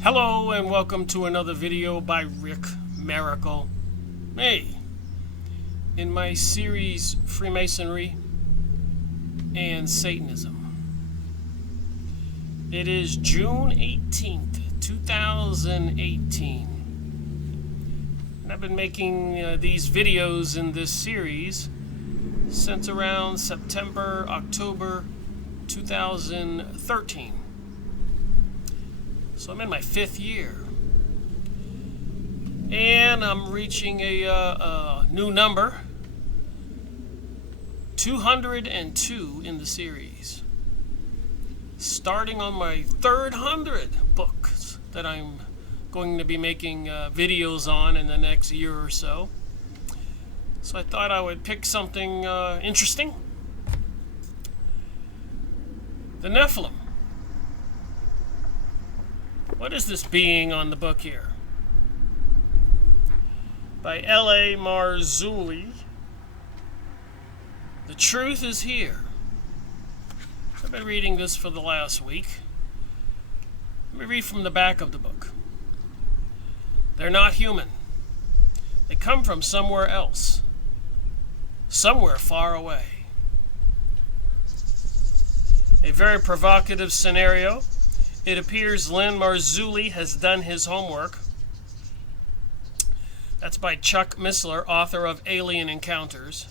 Hello and welcome to another video by Rick Miracle. Hey, in my series Freemasonry and Satanism. It is June 18th, 2018. And I've been making these videos in this series since around September, October 2013. So I'm in my 5th year, and I'm reaching a new number, 202 in the series, starting on my 300 books that I'm going to be making videos on in the next year or so. So I thought I would pick something interesting. The NEPHILIM. What is this being on the book here? By L A Marzulli. The truth is here. I've been reading this for the last week. Let me read from the back of the book. They're not human. They come from somewhere else. Somewhere far away. A very provocative scenario. It appears L A Marzulli has done his homework. That's by Chuck Missler, author of Alien Encounters.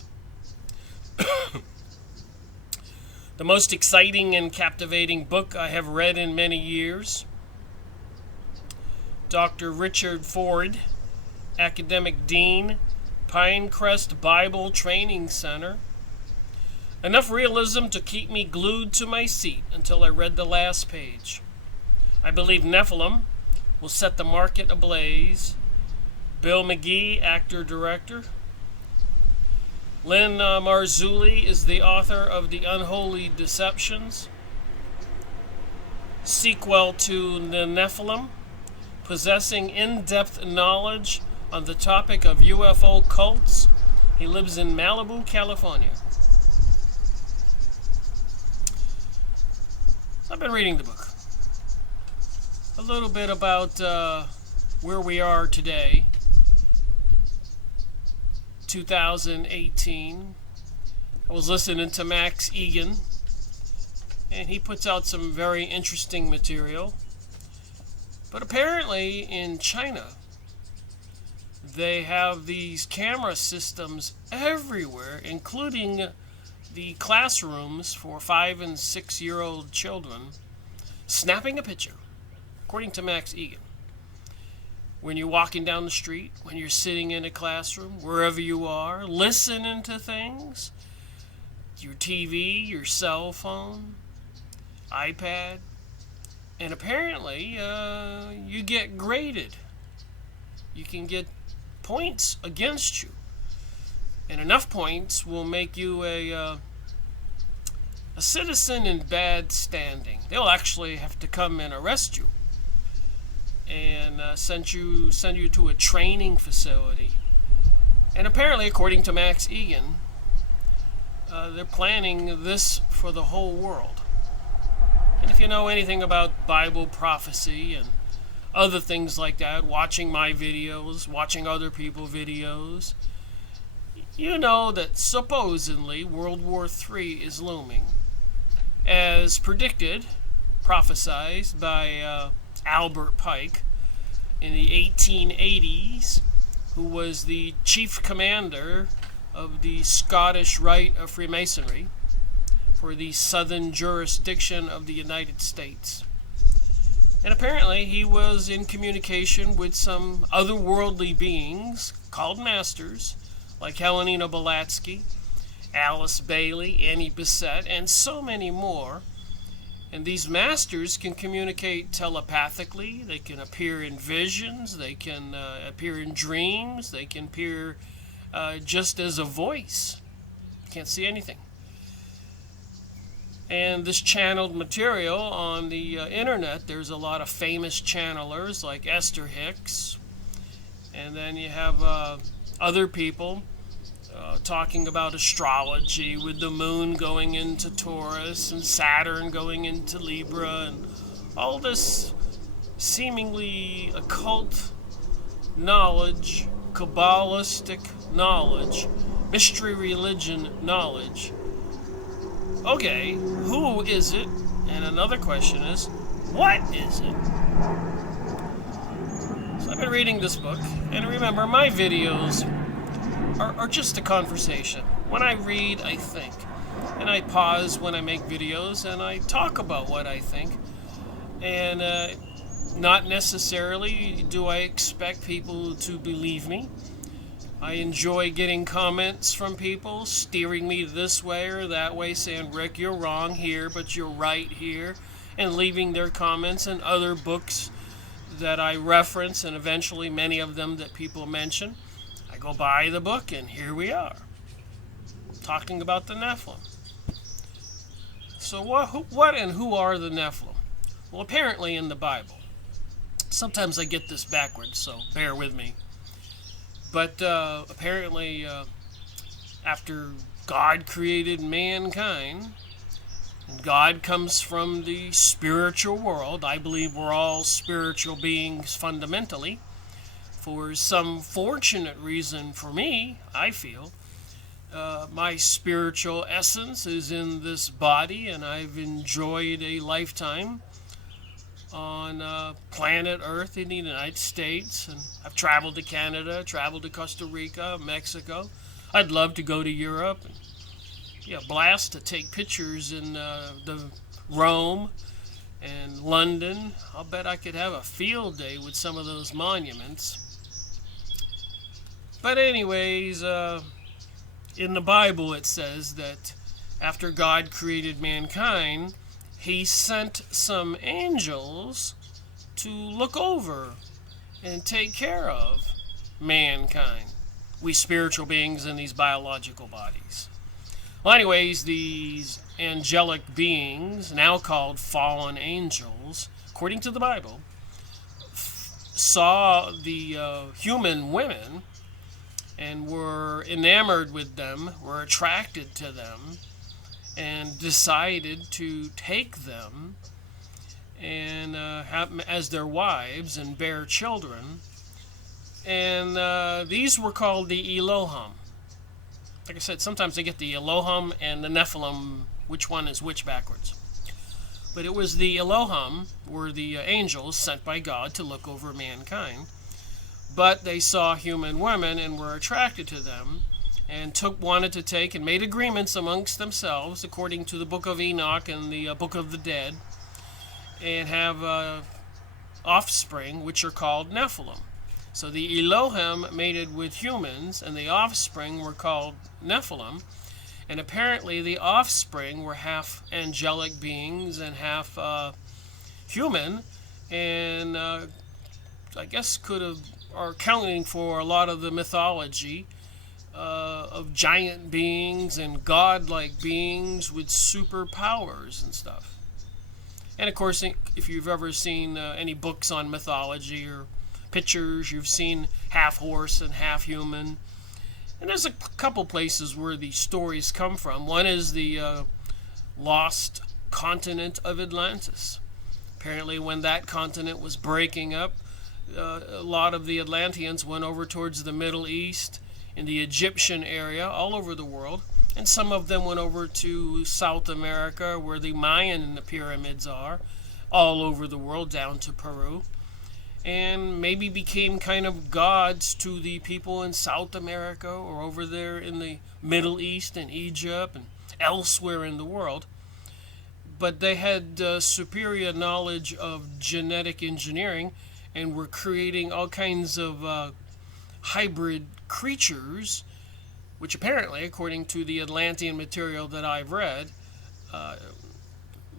The most exciting and captivating book I have read in many years. Dr. Richard Ford, Academic Dean, Pinecrest Bible Training Center. Enough realism to keep me glued to my seat until I read the last page. I believe NEPHILIM will set the market ablaze. Bill McGee, actor-director. L A Marzulli is the author of The Unholy Deceptions, sequel to the NEPHILIM, possessing in-depth knowledge on the topic of UFO cults. He lives in Malibu, California. I've been reading the book. A little bit about where we are today, 2018. I was listening to Max Egan, and he puts out some very interesting material. But apparently in China, they have these camera systems everywhere, including the classrooms for 5- and 6-year-old children, snapping a picture. According to Max Egan, when you're walking down the street, when you're sitting in a classroom, wherever you are, listening to things, your TV, your cell phone, iPad, and apparently you get graded. You can get points against you, and enough points will make you a citizen in bad standing. They'll actually have to come and arrest you and send you to a training facility. And apparently, according to Max Egan, they're planning this for the whole world. And if you know anything about Bible prophecy and other things like that, watching my videos, watching other people's videos, you know that supposedly World War III is looming, as predicted, prophesied by Albert Pike in the 1880s, who was the chief commander of the Scottish Rite of Freemasonry for the southern jurisdiction of the United States. And apparently he was in communication with some otherworldly beings called masters, like Helena Blavatsky, Alice Bailey, Annie Besant, and so many more. And these masters can communicate telepathically. They can appear in visions. They can appear in dreams. They can appear just as a voice. Can't see anything. And this channeled material on the internet, there's a lot of famous channelers like Esther Hicks. And then you have other people talking about astrology, with the moon going into Taurus and Saturn going into Libra and all this seemingly occult knowledge, Kabbalistic knowledge, mystery religion knowledge. Okay, who is it? And another question is, what is it? So I've been reading this book, and remember, my videos are just a conversation. When I read, I think. And I pause when I make videos, and I talk about what I think. And not necessarily do I expect people to believe me. I enjoy getting comments from people, steering me this way or that way, saying, Rick, you're wrong here, but you're right here, and leaving their comments in other books that I reference, and eventually many of them that people mention. I go buy the book, and here we are, talking about the Nephilim. So what and who are the Nephilim? Well, apparently in the Bible. Sometimes I get this backwards, so bear with me. But apparently, after God created mankind, and God comes from the spiritual world. I believe we're all spiritual beings fundamentally. For some fortunate reason for me, I feel, my spiritual essence is in this body, and I've enjoyed a lifetime on planet Earth in the United States, and I've traveled to Canada, traveled to Costa Rica, Mexico. I'd love to go to Europe. And, yeah, blast to take pictures in the Rome and London. I'll bet I could have a field day with some of those monuments. But anyways, in the Bible it says that after God created mankind, he sent some angels to look over and take care of mankind. We spiritual beings in these biological bodies. Well, anyways, these angelic beings, now called fallen angels, according to the Bible, saw the human women and were enamored with them, were attracted to them, and decided to take them and have them as their wives and bear children. And these were called the Elohim. Like I said, sometimes they get the Elohim and the Nephilim, which one is which backwards. But it was the Elohim, were the angels sent by God to look over mankind. But they saw human women and were attracted to them, and wanted to take and made agreements amongst themselves, according to the Book of Enoch and the Book of the Dead, and have offspring, which are called Nephilim. So the Elohim mated with humans, and the offspring were called Nephilim. And apparently the offspring were half angelic beings and half human, and I guess are accounting for a lot of the mythology of giant beings and godlike beings with superpowers and stuff. And of course, if you've ever seen any books on mythology or pictures, you've seen half horse and half human. And there's a couple places where these stories come from. One is the lost continent of Atlantis. Apparently when that continent was breaking up, a lot of the Atlanteans went over towards the Middle East, in the Egyptian area, all over the world. And some of them went over to South America, where the Mayan pyramids are, all over the world, down to Peru. And maybe became kind of gods to the people in South America or over there in the Middle East and Egypt and elsewhere in the world. But they had superior knowledge of genetic engineering and were creating all kinds of hybrid creatures, which apparently, according to the Atlantean material that I've read,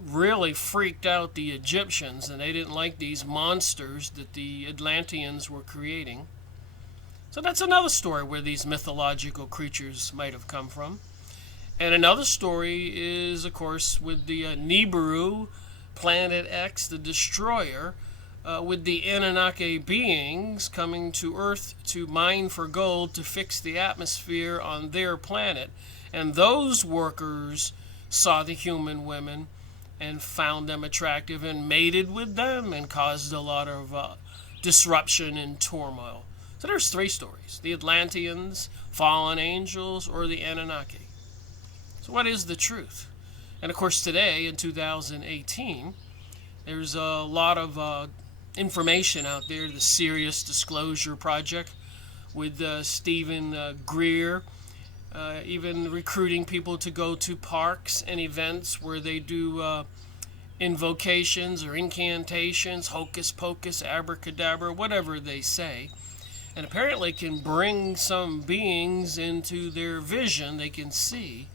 really freaked out the Egyptians, and they didn't like these monsters that the Atlanteans were creating. So that's another story where these mythological creatures might have come from. And another story is, of course, with the Nibiru, Planet X, the Destroyer, with the Anunnaki beings coming to Earth to mine for gold to fix the atmosphere on their planet. And those workers saw the human women and found them attractive and mated with them and caused a lot of disruption and turmoil. So there's three stories: the Atlanteans, fallen angels, or the Anunnaki. So what is the truth? And of course today, in 2018, there's a lot of information out there. The Serious Disclosure Project with Stephen Greer, even recruiting people to go to parks and events where they do invocations or incantations, hocus pocus, abracadabra, whatever they say, and apparently can bring some beings into their vision they can see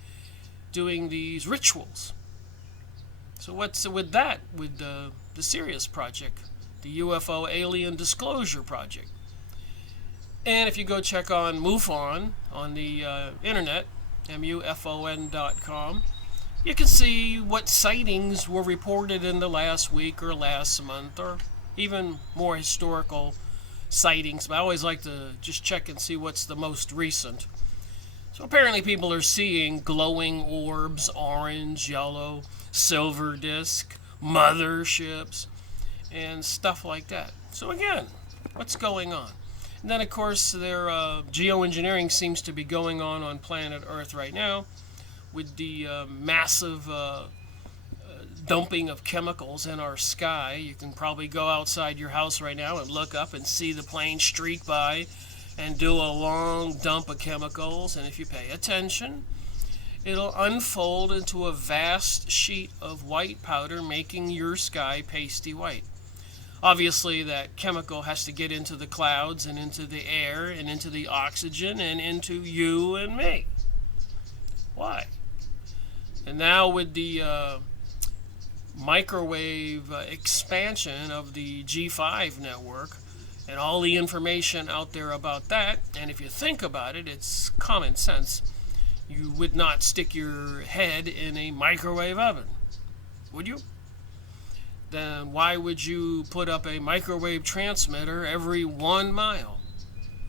doing these rituals. So what's with that, with the Sirius Project, the UFO Alien Disclosure Project? And if you go check on MUFON on the internet, MUFON.com, you can see what sightings were reported in the last week or last month, or even more historical sightings. But I always like to just check and see what's the most recent. So apparently people are seeing glowing orbs, orange, yellow, silver disc, motherships, and stuff like that. So again, what's going on? And then of course their geoengineering seems to be going on planet Earth right now, with the massive dumping of chemicals in our sky. You can probably go outside your house right now and look up and see the plane streak by and do a long dump of chemicals, and if you pay attention, it'll unfold into a vast sheet of white powder, making your sky pasty white. Obviously, that chemical has to get into the clouds and into the air and into the oxygen and into you and me. Why? And now with the microwave expansion of the G5 network, and all the information out there about that, and if you think about it, it's common sense. You would not stick your head in a microwave oven, would you? Then why would you put up a microwave transmitter every 1 mile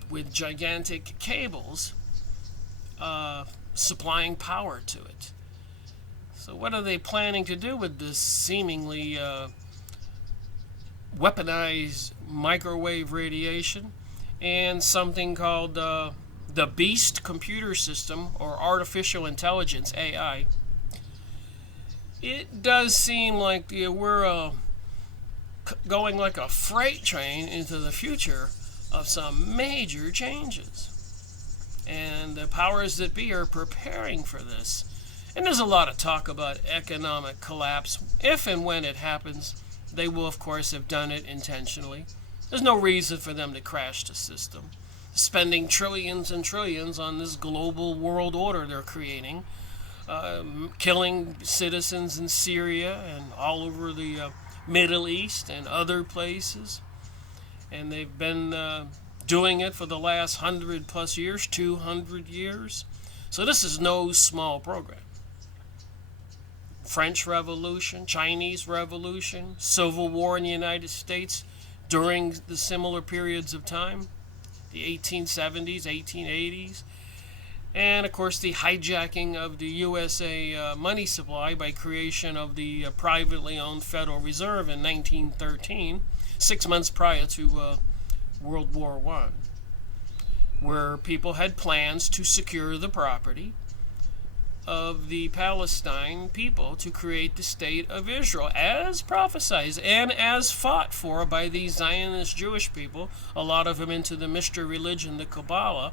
with gigantic cables supplying power to it? So what are they planning to do with this seemingly weaponized microwave radiation and something called the Beast computer system, or artificial intelligence, AI? It does seem like we're going like a freight train into the future of some major changes, and the powers that be are preparing for this. And there's a lot of talk about economic collapse. If and when it happens, they will, of course, have done it intentionally. There's no reason for them to crash the system. Spending trillions and trillions on this global world order they're creating, killing citizens in Syria and all over the Middle East and other places. And they've been doing it for the last 100+ years, 200 years. So this is no small program. French Revolution, Chinese Revolution, Civil War in the United States during the similar periods of time, the 1870s, 1880s, and of course the hijacking of the USA money supply by creation of the privately owned Federal Reserve in 1913, 6 months prior to World War I, where people had plans to secure the property of the Palestine people to create the state of Israel, as prophesied and as fought for by these Zionist Jewish people, a lot of them into the mystery religion, the Kabbalah,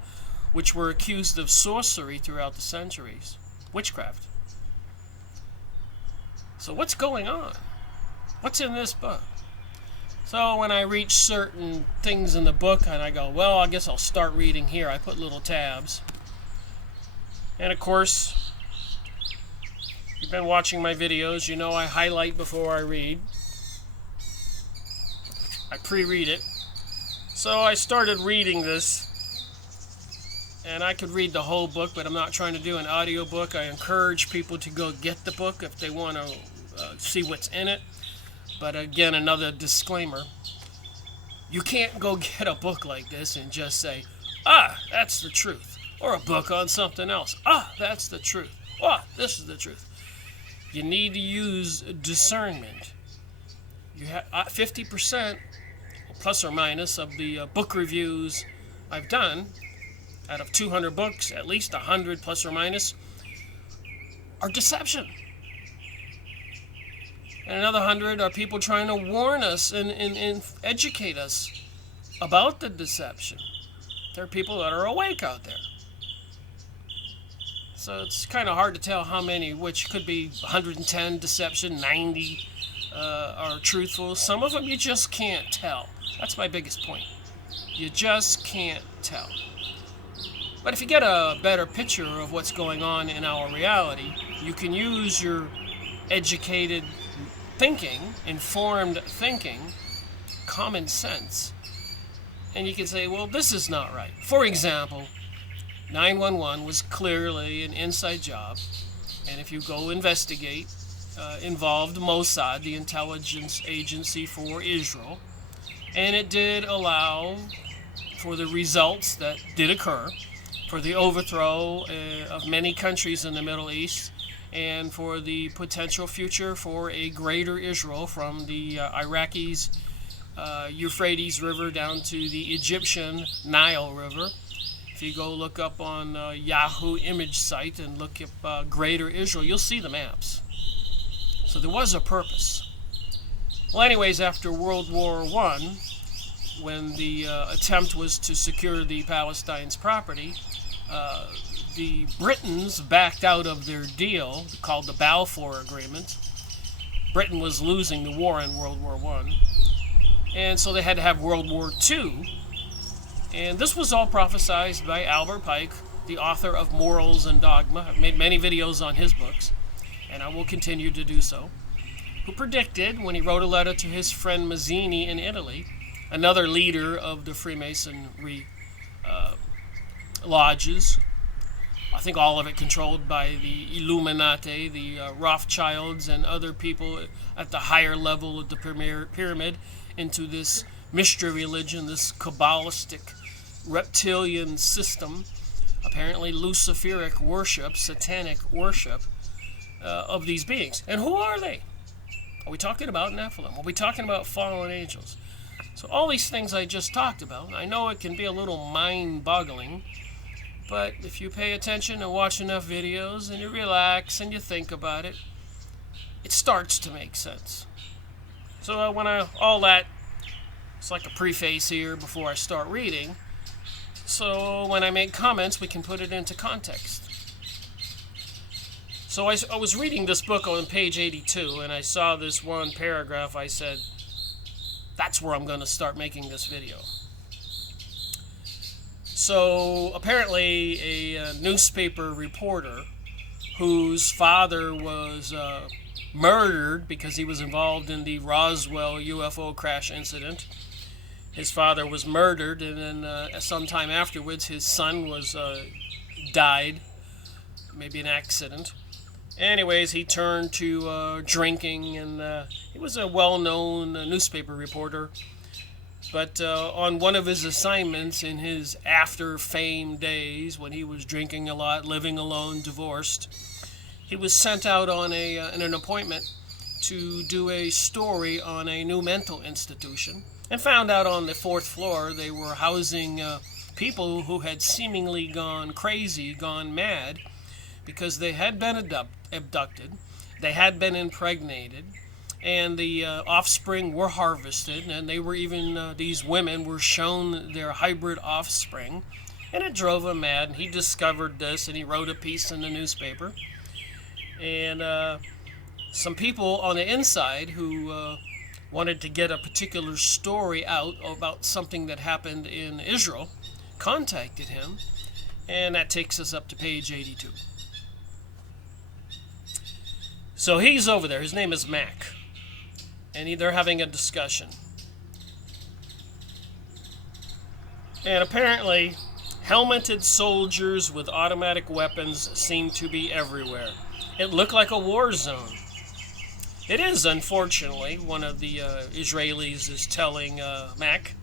which were accused of sorcery throughout the centuries, witchcraft. So what's going on? What's in this book? So when I reach certain things in the book and I go, well, I guess I'll start reading here, I put little tabs. And of course, you've been watching my videos, you know I highlight before I read. I pre-read it. So I started reading this, and I could read the whole book, but I'm not trying to do an audio book. I encourage people to go get the book if they want to see what's in it. But again, another disclaimer. You can't go get a book like this and just say, that's the truth. Or a book on something else. That's the truth. This is the truth. You need to use discernment. You have 50%, plus or minus, of the book reviews I've done, out of 200 books, at least 100 plus or minus, are deception. And another 100 are people trying to warn us and educate us about the deception. There are people that are awake out there. So it's kind of hard to tell how many, which could be 110 deception, 90 are truthful. Some of them you just can't tell. That's my biggest point. You just can't tell. But if you get a better picture of what's going on in our reality, you can use your educated thinking, informed thinking, common sense, and you can say, well, this is not right. For example, 911 was clearly an inside job, and if you go investigate, involved Mossad, the intelligence agency for Israel, and it did allow for the results that did occur, for the overthrow of many countries in the Middle East, and for the potential future for a greater Israel from the Iraqis' Euphrates River down to the Egyptian Nile River. If you go look up on Yahoo image site and look up Greater Israel, you'll see the maps. So there was a purpose. Well, anyways, after World War I, when the attempt was to secure the Palestine's property, the Britons backed out of their deal called the Balfour Agreement. Britain was losing the war in World War I, and so they had to have World War II. And this was all prophesied by Albert Pike, the author of Morals and Dogma. I've made many videos on his books, and I will continue to do so. Who predicted, when he wrote a letter to his friend Mazzini in Italy, another leader of the Freemasonry lodges, I think all of it controlled by the Illuminati, the Rothschilds, and other people at the higher level of the pyramid, into this mystery religion, this Kabbalistic reptilian system, apparently Luciferic worship, satanic worship of these beings. And who are they? Are we talking about Nephilim? Are we talking about fallen angels? So all these things I just talked about, I know it can be a little mind-boggling, but if you pay attention and watch enough videos and you relax and you think about it, it starts to make sense. So all that, it's like a preface here before I start reading. So when I make comments, we can put it into context. So I was reading this book on page 82, and I saw this one paragraph. I said, that's where I'm going to start making this video. So apparently a newspaper reporter whose father was murdered because he was involved in the Roswell UFO crash incident. His father was murdered, and then sometime afterwards his son was died, maybe an accident. Anyways, he turned to drinking, and he was a well-known newspaper reporter. But on one of his assignments in his after-fame days, when he was drinking a lot, living alone, divorced, he was sent out on an appointment to do a story on a new mental institution, and found out on the 4th floor they were housing people who had seemingly gone crazy, gone mad, because they had been abducted, they had been impregnated, and the offspring were harvested, and they were even, these women were shown their hybrid offspring, and it drove him mad, and he discovered this, and he wrote a piece in the newspaper. And some people on the inside who wanted to get a particular story out about something that happened in Israel contacted him, and that takes us up to page 82. So he's over there. His name is Mac. And they're having a discussion. And apparently, helmeted soldiers with automatic weapons seem to be everywhere. It looked like a war zone. It is, unfortunately, one of the Israelis is telling Mac.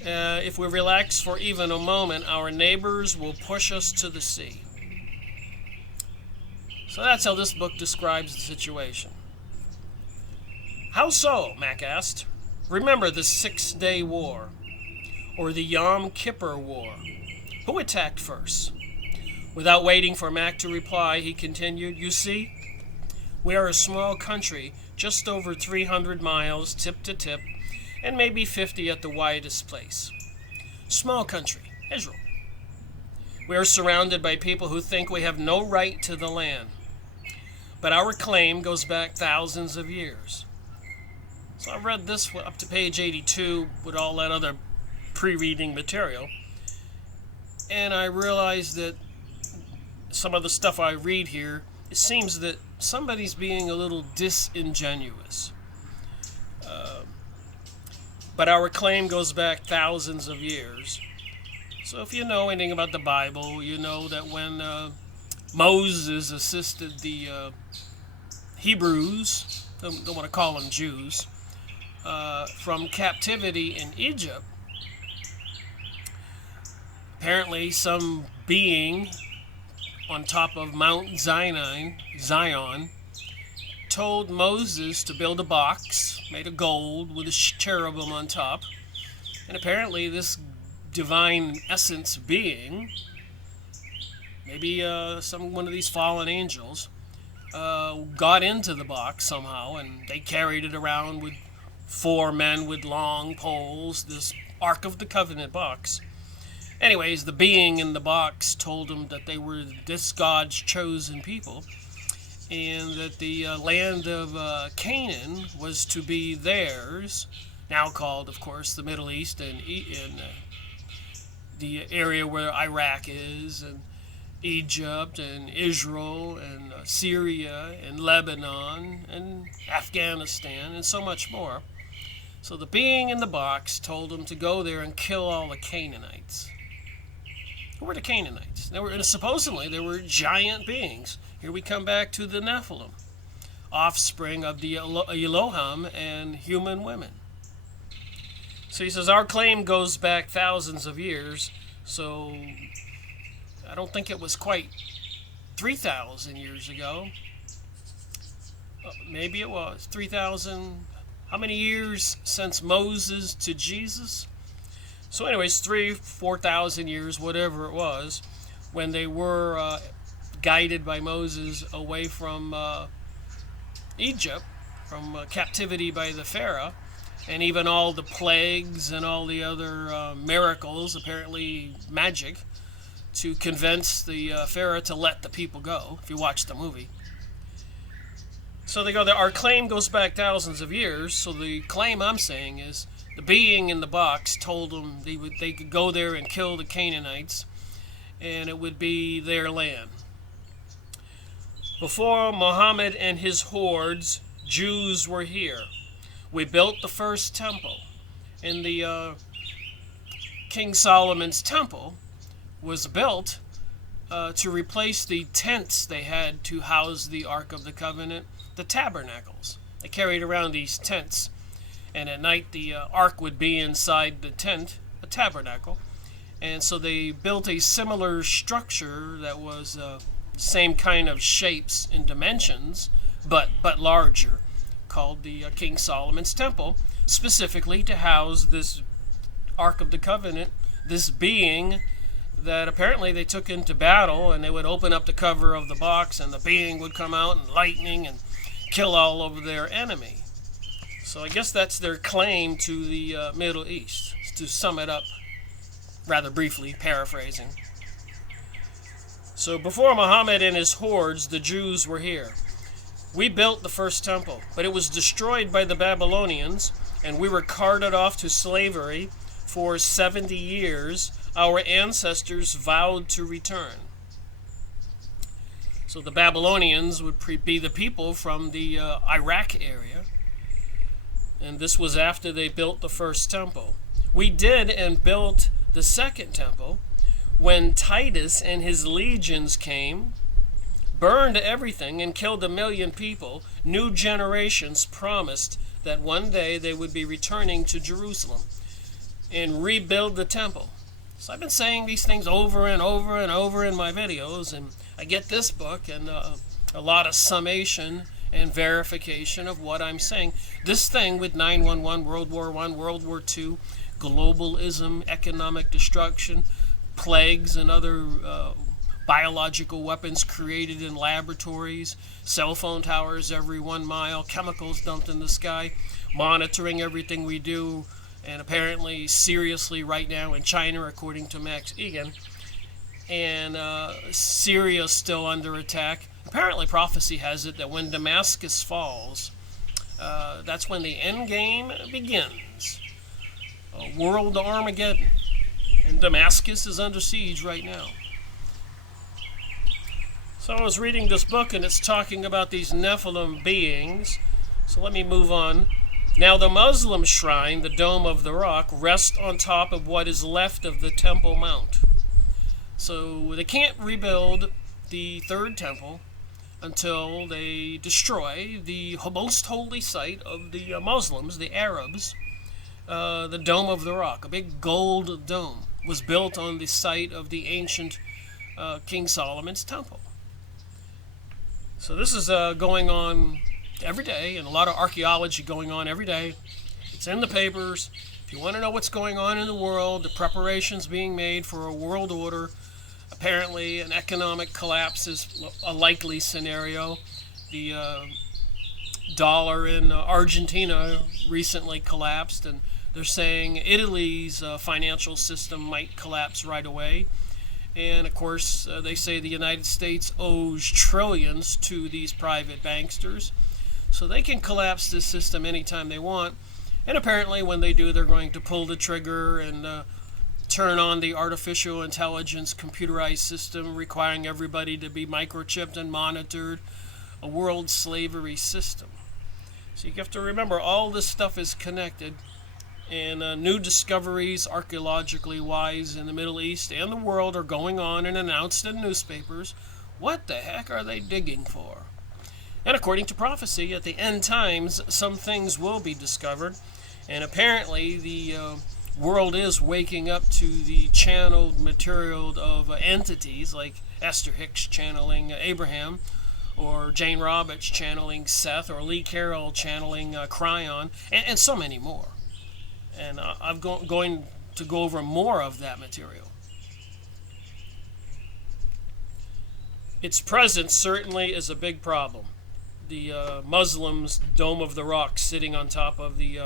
If we relax for even a moment, our neighbors will push us to the sea. So that's how this book describes the situation. How so? Mac asked. Remember the 6-Day War, or the Yom Kippur War. Who attacked first? Without waiting for Mac to reply, he continued, You see, we are a small country, just over 300 miles tip to tip, and maybe 50 at the widest place. Small country, Israel. We are surrounded by people who think we have no right to the land. But our claim goes back thousands of years. So I read this up to page 82 with all that other pre-reading material, and I realized that some of the stuff I read here, it seems that somebody's being a little disingenuous. But our claim goes back thousands of years. So if you know anything about the Bible, you know that when Moses assisted the Hebrews, don't want to call them Jews, from captivity in Egypt, apparently some being on top of Mount Zion, told Moses to build a box made of gold with a cherubim on top. And apparently this divine essence being, maybe one of these fallen angels, got into the box somehow, and they carried it around with 4 men with long poles, this Ark of the Covenant box. Anyways, the being in the box told them that they were this God's chosen people, and that the land of Canaan was to be theirs, now called, of course, the Middle East, and the area where Iraq is, and Egypt, and Israel, and Syria, and Lebanon, and Afghanistan, and so much more. So the being in the box told them to go there and kill all the Canaanites. Who were the Canaanites? Supposedly they were giant beings. Here we come back to the Nephilim, offspring of the Elohim and human women. So he says, our claim goes back thousands of years, so I don't think it was quite 3,000 years ago. Maybe it was 3,000. How many years since Moses to Jesus? So anyways, 4,000 years, whatever it was, when they were guided by Moses away from Egypt, from captivity by the Pharaoh, and even all the plagues and all the other miracles, apparently magic, to convince the Pharaoh to let the people go, if you watch the movie. So they go, our claim goes back thousands of years, so the claim I'm saying is the being in the box told them they could go there and kill the Canaanites, and it would be their land. Before Muhammad and his hordes, Jews were here. We built the first temple. And the King Solomon's temple was built to replace the tents they had to house the Ark of the Covenant, the tabernacles. They carried around these tents, and at night the Ark would be inside the tent, a tabernacle. And so they built a similar structure that was same kind of shapes and dimensions, but larger, called the King Solomon's Temple, specifically to house this Ark of the Covenant, this being that apparently they took into battle, and they would open up the cover of the box, and the being would come out and lightning and kill all of their enemy. So I guess that's their claim to the Middle East, to sum it up rather briefly, paraphrasing. So before Muhammad and his hordes, the Jews were here. We built the first temple, but it was destroyed by the Babylonians, and we were carted off to slavery for 70 years. Our ancestors vowed to return. So the Babylonians would be the people from the Iraq area, and this was after they built the first temple. We did and built the second temple when Titus and his legions came, burned everything, and killed 1 million people. New generations promised that one day they would be returning to Jerusalem and rebuild the temple. So I've been saying these things over and over and over in my videos, and I get this book, and a lot of summation and verification of what I'm saying. This thing with 9/11, World War I, World War II, globalism, economic destruction, plagues and other biological weapons created in laboratories, cell phone towers every 1 mile, chemicals dumped in the sky, monitoring everything we do, and apparently seriously right now in China, according to Max Egan. And Syria still under attack. Apparently prophecy has it that when Damascus falls, that's when the end game begins. World Armageddon. And Damascus is under siege right now. So I was reading this book and it's talking about these Nephilim beings. So let me move on. Now the Muslim shrine, the Dome of the Rock, rests on top of what is left of the Temple Mount. So they can't rebuild the third temple until they destroy the most holy site of the Muslims, the Arabs, the Dome of the Rock. A big gold dome was built on the site of the ancient King Solomon's temple. So this is going on every day, and a lot of archaeology going on every day. It's in the papers. If you want to know what's going on in the world, the preparations being made for a world order, apparently an economic collapse is a likely scenario. The dollar in Argentina recently collapsed, and they're saying Italy's financial system might collapse right away. And of course, they say the United States owes trillions to these private banksters. So they can collapse this system anytime they want. And apparently when they do, they're going to pull the trigger and turn on the artificial intelligence computerized system requiring everybody to be microchipped and monitored. A world slavery system. So you have to remember all this stuff is connected. And new discoveries, archaeologically wise, in the Middle East and the world are going on and announced in newspapers. What the heck are they digging for? And according to prophecy, at the end times, some things will be discovered. And apparently the world is waking up to the channeled material of entities like Esther Hicks channeling Abraham, or Jane Roberts channeling Seth, or Lee Carroll channeling Cryon, and so many more. And I'm going to go over more of that material. Its presence certainly is a big problem. The Muslims' Dome of the Rock sitting on top of the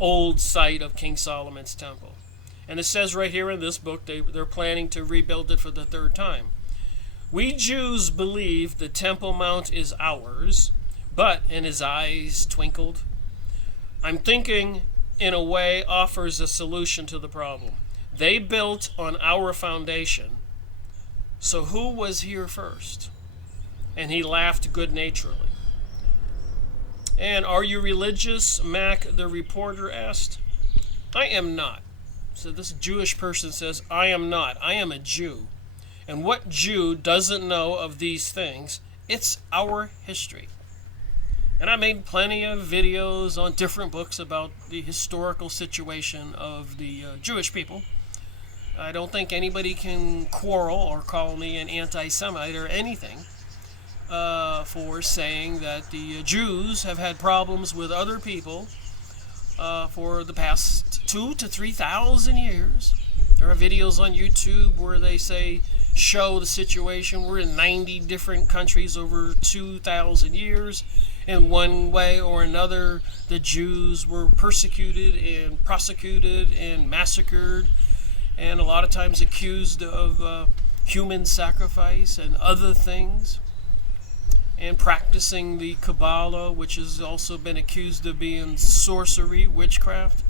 old site of King Solomon's temple. And it says right here in this book they're planning to rebuild it for the third time. We Jews believe the Temple Mount is ours, but, and his eyes twinkled, I'm thinking in a way offers a solution to the problem. They built on our foundation, so who was here first? And he laughed good-naturedly. And are you religious? Mac, the reporter, asked. I am not. So this Jewish person says, I am not. I am a Jew. And what Jew doesn't know of these things? It's our history. And I made plenty of videos on different books about the historical situation of the Jewish people. I don't think anybody can quarrel or call me an anti-Semite or anything for saying that the Jews have had problems with other people for the past 2,000 to 3,000 years. There are videos on YouTube where they show the situation. We're in 90 different countries over 2,000 years. In one way or another, the Jews were persecuted and prosecuted and massacred, and a lot of times accused of human sacrifice and other things, and practicing the Kabbalah, which has also been accused of being sorcery, witchcraft.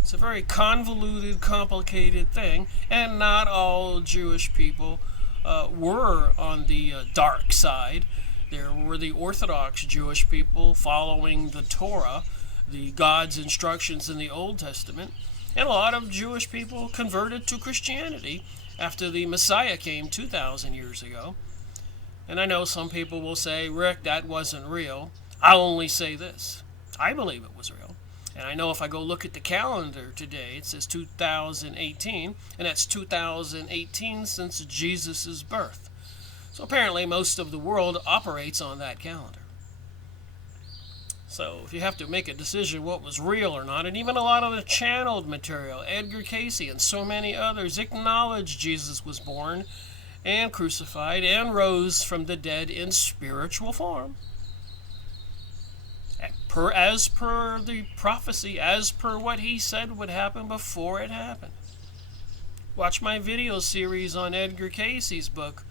It's a very convoluted, complicated thing, and not all Jewish people were on the dark side. There were the Orthodox Jewish people following the Torah, the God's instructions in the Old Testament, and a lot of Jewish people converted to Christianity after the Messiah came 2,000 years ago. And I know some people will say, Rick, that wasn't real. I'll only say this. I believe it was real. And I know if I go look at the calendar today, it says 2018, and that's 2018 since Jesus' birth. So apparently most of the world operates on that calendar. So if you have to make a decision what was real or not, and even a lot of the channeled material, Edgar Cayce and so many others acknowledge Jesus was born and crucified and rose from the dead in spiritual form. As per the prophecy, as per what he said would happen before it happened. Watch my video series on Edgar Cayce's book,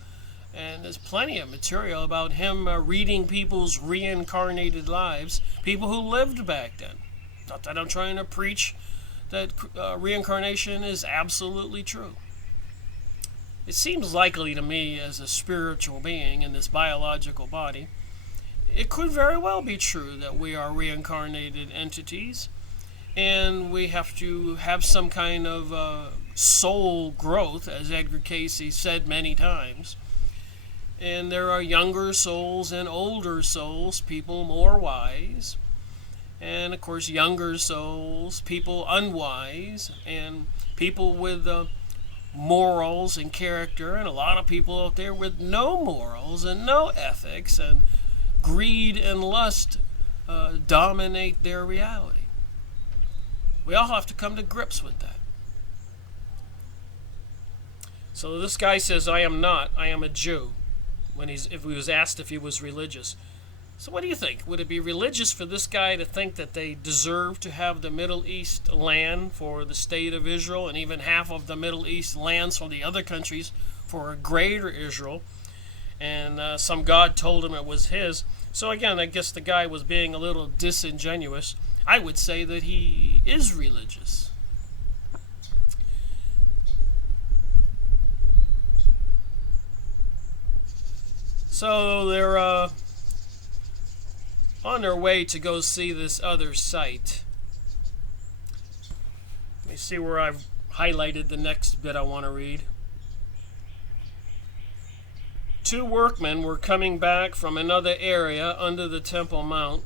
and there's plenty of material about him reading people's reincarnated lives, people who lived back then. Not that I'm trying to preach that reincarnation is absolutely true. It seems likely to me, as a spiritual being in this biological body, it could very well be true that we are reincarnated entities, and we have to have some kind of soul growth, as Edgar Cayce said many times. And there are younger souls and older souls, people more wise, and of course younger souls, people unwise, and people with morals and character, and a lot of people out there with no morals and no ethics, and greed and lust dominate their reality. We all have to come to grips with that. So this guy says, I am not, I am a Jew, if he was asked if he was religious. So what do you think? Would it be religious for this guy to think that they deserve to have the Middle East land for the state of Israel, and even half of the Middle East lands from the other countries for a greater Israel, and some God told him it was his? So again, I guess the guy was being a little disingenuous. I would say that he is religious. So they're on their way to go see this other site. Let me see where I've highlighted the next bit I want to read. 2 workmen were coming back from another area under the Temple Mount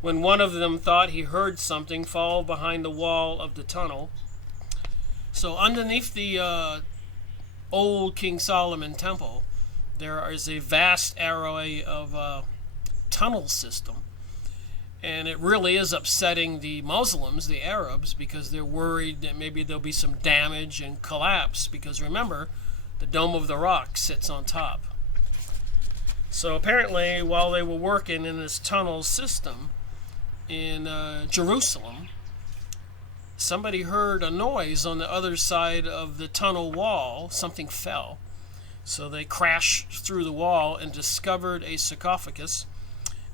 when one of them thought he heard something fall behind the wall of the tunnel. So underneath the old King Solomon temple, there is a vast array of tunnel system. And it really is upsetting the Muslims, the Arabs, because they're worried that maybe there'll be some damage and collapse. Because remember, the Dome of the Rock sits on top. So apparently, while they were working in this tunnel system in Jerusalem, somebody heard a noise on the other side of the tunnel wall. Something fell. So they crashed through the wall and discovered a sarcophagus,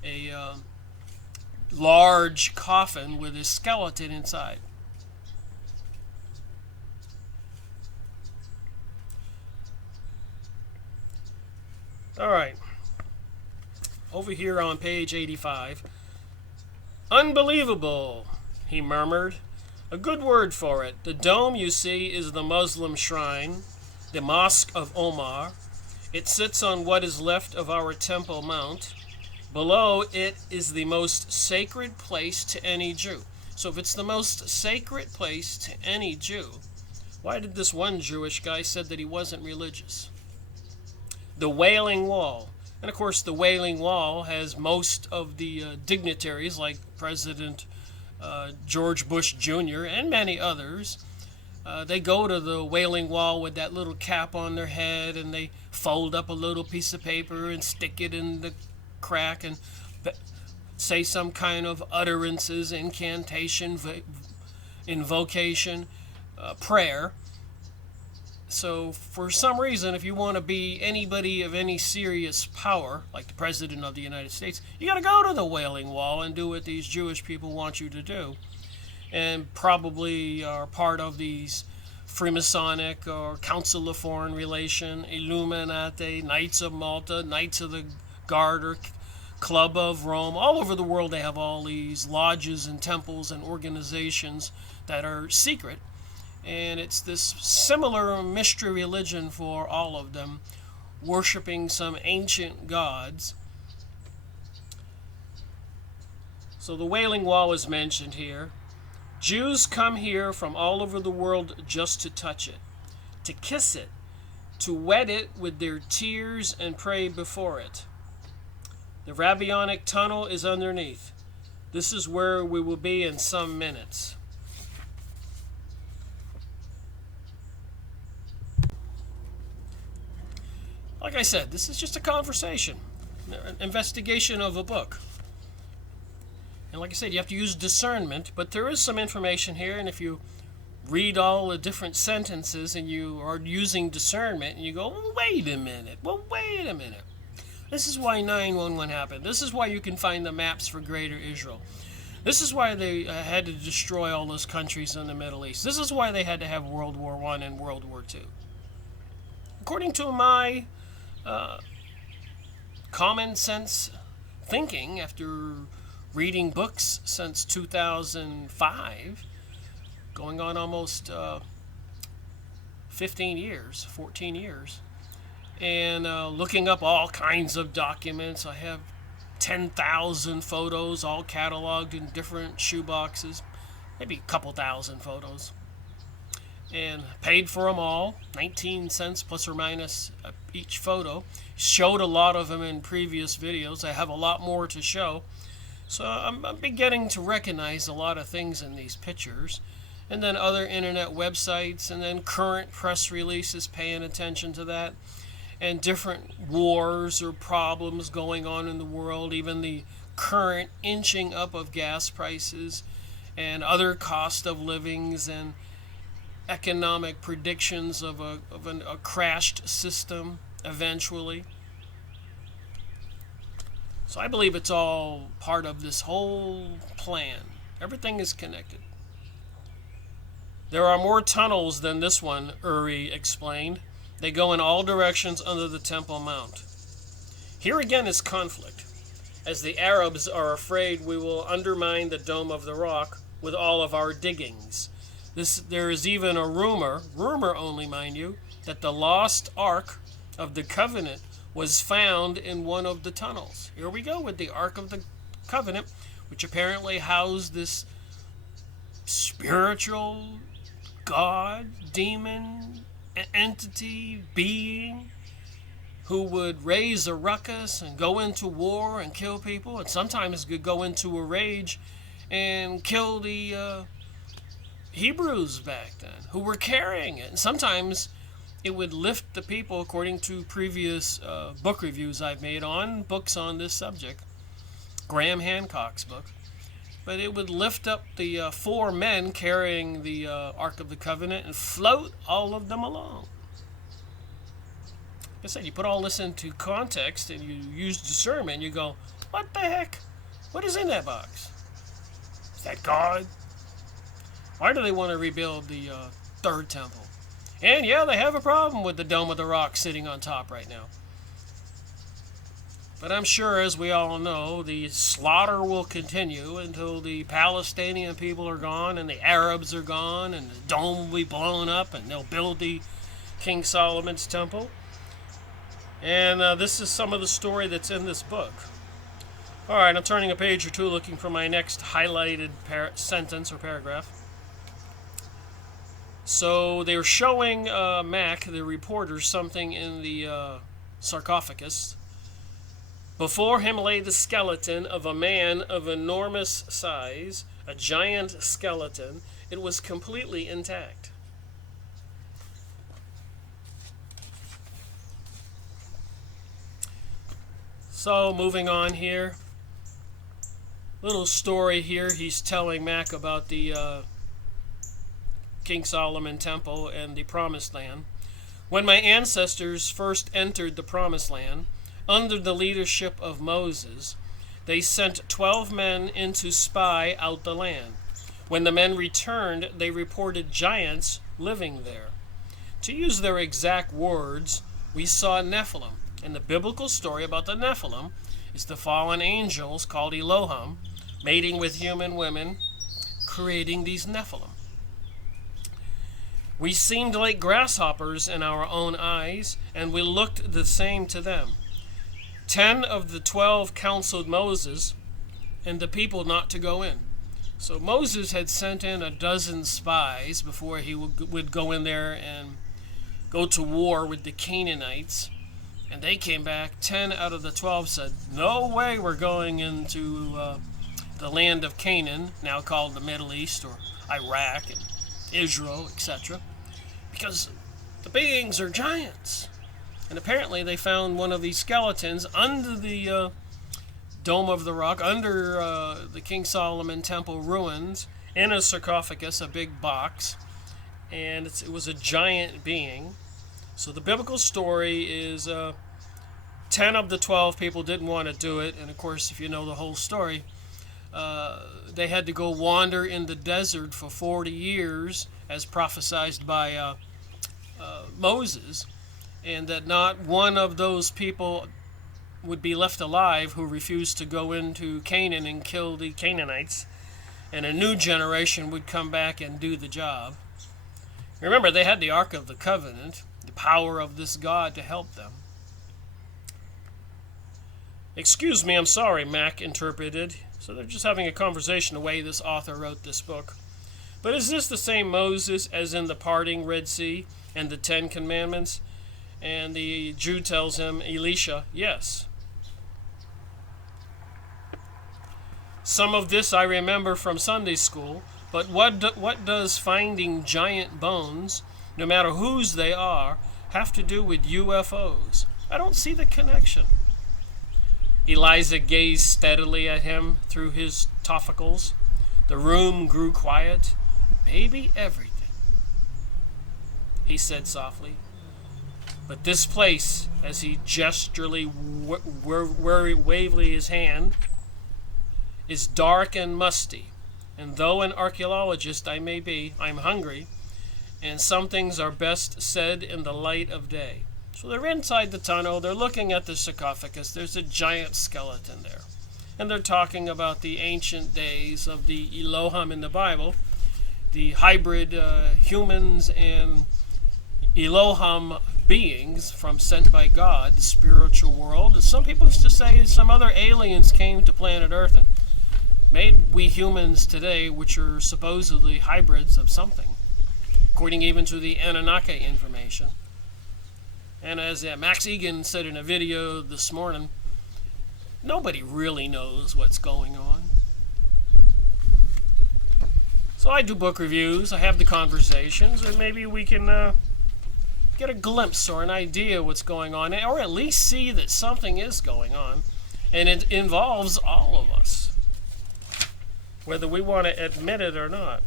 a large coffin with a skeleton inside. All right. Over here on page 85. Unbelievable, he murmured. A good word for it. The dome, you see, is the Muslim shrine, the Mosque of Omar. It sits on what is left of our Temple Mount. Below it is the most sacred place to any Jew. So if it's the most sacred place to any Jew, why did this one Jewish guy said that he wasn't religious? The Wailing Wall. And of course the Wailing Wall has most of the dignitaries like President George Bush Jr. and many others. They go to the Wailing Wall with that little cap on their head, and they fold up a little piece of paper and stick it in the crack and say some kind of utterances, incantation, invocation, prayer. So for some reason, if you want to be anybody of any serious power, like the President of the United States, you got to go to the Wailing Wall and do what these Jewish people want you to do. And probably are part of these Freemasonic or Council of Foreign Relation, Illuminati, Knights of Malta, Knights of the Garter, Club of Rome. All over the world they have all these lodges and temples and organizations that are secret. And it's this similar mystery religion for all of them, worshiping some ancient gods. So the Wailing Wall is mentioned here. Jews come here from all over the world just to touch it, to kiss it, to wet it with their tears and pray before it. The Rabionic tunnel is underneath. This is where we will be in some minutes. Like I said, this is just a conversation, an investigation of a book. And like I said, you have to use discernment, but there is some information here, and if you read all the different sentences and you are using discernment and you go, well, wait a minute. This is why 9/11 happened. This is why you can find the maps for Greater Israel. This is why they had to destroy all those countries in the Middle East. This is why they had to have World War I and World War II. According to my common sense thinking, after reading books since 2005, going on almost 15 years, 14 years, and looking up all kinds of documents. I have 10,000 photos, all cataloged in different shoeboxes, maybe a couple thousand photos, and paid for them all, 19 cents plus or minus each photo. Showed a lot of them in previous videos. I have a lot more to show. So I'm beginning to recognize a lot of things in these pictures. And then other internet websites, and then current press releases paying attention to that, and different wars or problems going on in the world, even the current inching up of gas prices and other cost of livings and economic predictions of a crashed system eventually. So I believe it's all part of this whole plan. Everything is connected. There are more tunnels than this one, Uri explained. They go in all directions under the Temple Mount. Here again is conflict, as the Arabs are afraid we will undermine the Dome of the Rock with all of our diggings. There is even a rumor only, mind you, that the lost Ark of the Covenant was found in one of the tunnels. Here we go with the Ark of the Covenant, which apparently housed this spiritual god, demon, entity, being, who would raise a ruckus and go into war and kill people, and sometimes could go into a rage and kill the Hebrews back then, who were carrying it. And sometimes it would lift the people, according to previous book reviews I've made on books on this subject, Graham Hancock's book. But it would lift up the 4 men carrying the Ark of the Covenant and float all of them along. Like I said, you put all this into context and you use discernment, you go, what the heck? What is in that box? Is that God? Why do they want to rebuild the third temple? And yeah, they have a problem with the Dome of the Rock sitting on top right now. But I'm sure, as we all know, the slaughter will continue until the Palestinian people are gone and the Arabs are gone and the dome will be blown up and they'll build the King Solomon's temple. And this is some of the story that's in this book. Alright, I'm turning a page or two looking for my next highlighted sentence or paragraph. So they're showing Mac, the reporter, something in the sarcophagus. Before him lay the skeleton of a man of enormous size, a giant skeleton. It was completely intact. So, moving on here. Little story here. He's telling Mac about the King Solomon Temple and the Promised Land. When my ancestors first entered the Promised Land, under the leadership of Moses, they sent 12 men in to spy out the land. When the men returned, they reported giants living there. To use their exact words, we saw Nephilim. And the biblical story about the Nephilim is the fallen angels called Elohim, mating with human women, creating these Nephilim. We seemed like grasshoppers in our own eyes, and we looked the same to them. 10 of the 12 counseled Moses and the people not to go in. So Moses had sent in a dozen spies before he would go in there and go to war with the Canaanites. And they came back, 10 out of the 12 said, no way we're going into the land of Canaan, now called the Middle East or Iraq and Israel, etc. Because the beings are giants. And apparently they found one of these skeletons under the Dome of the Rock, under the King Solomon Temple ruins, in a sarcophagus, a big box. And it was a giant being. So the biblical story is 10 of the 12 people didn't want to do it. And of course, if you know the whole story, they had to go wander in the desert for 40 years, as prophesied by Moses, and that not one of those people would be left alive who refused to go into Canaan and kill the Canaanites, and a new generation would come back and do the job. Remember, they had the Ark of the Covenant, the power of this God to help them. Excuse me, I'm sorry, Mac interpreted. So they're just having a conversation the way this author wrote this book. But is this the same Moses as in the parting Red Sea and the 10 Commandments? And the Jew tells him, Elisha, yes. Some of this I remember from Sunday school, but what does finding giant bones, no matter whose they are, have to do with UFOs? I don't see the connection. Eliza gazed steadily at him through his tofficles. The room grew quiet. Maybe everything, he said softly. But this place, as he gesturally waved his hand, is dark and musty. And though an archaeologist I may be, I'm hungry, and some things are best said in the light of day. So they're inside the tunnel, they're looking at the sarcophagus, there's a giant skeleton there. And they're talking about the ancient days of the Elohim in the Bible, the hybrid humans and Elohim beings from sent by God, the spiritual world. Some people used to say some other aliens came to planet Earth and made we humans today, which are supposedly hybrids of something, according even to the Anunnaki information. And as Max Egan said in a video this morning, nobody really knows what's going on. So I do book reviews, I have the conversations, and maybe we can get a glimpse or an idea what's going on, or at least see that something is going on, and it involves all of us, whether we want to admit it or not.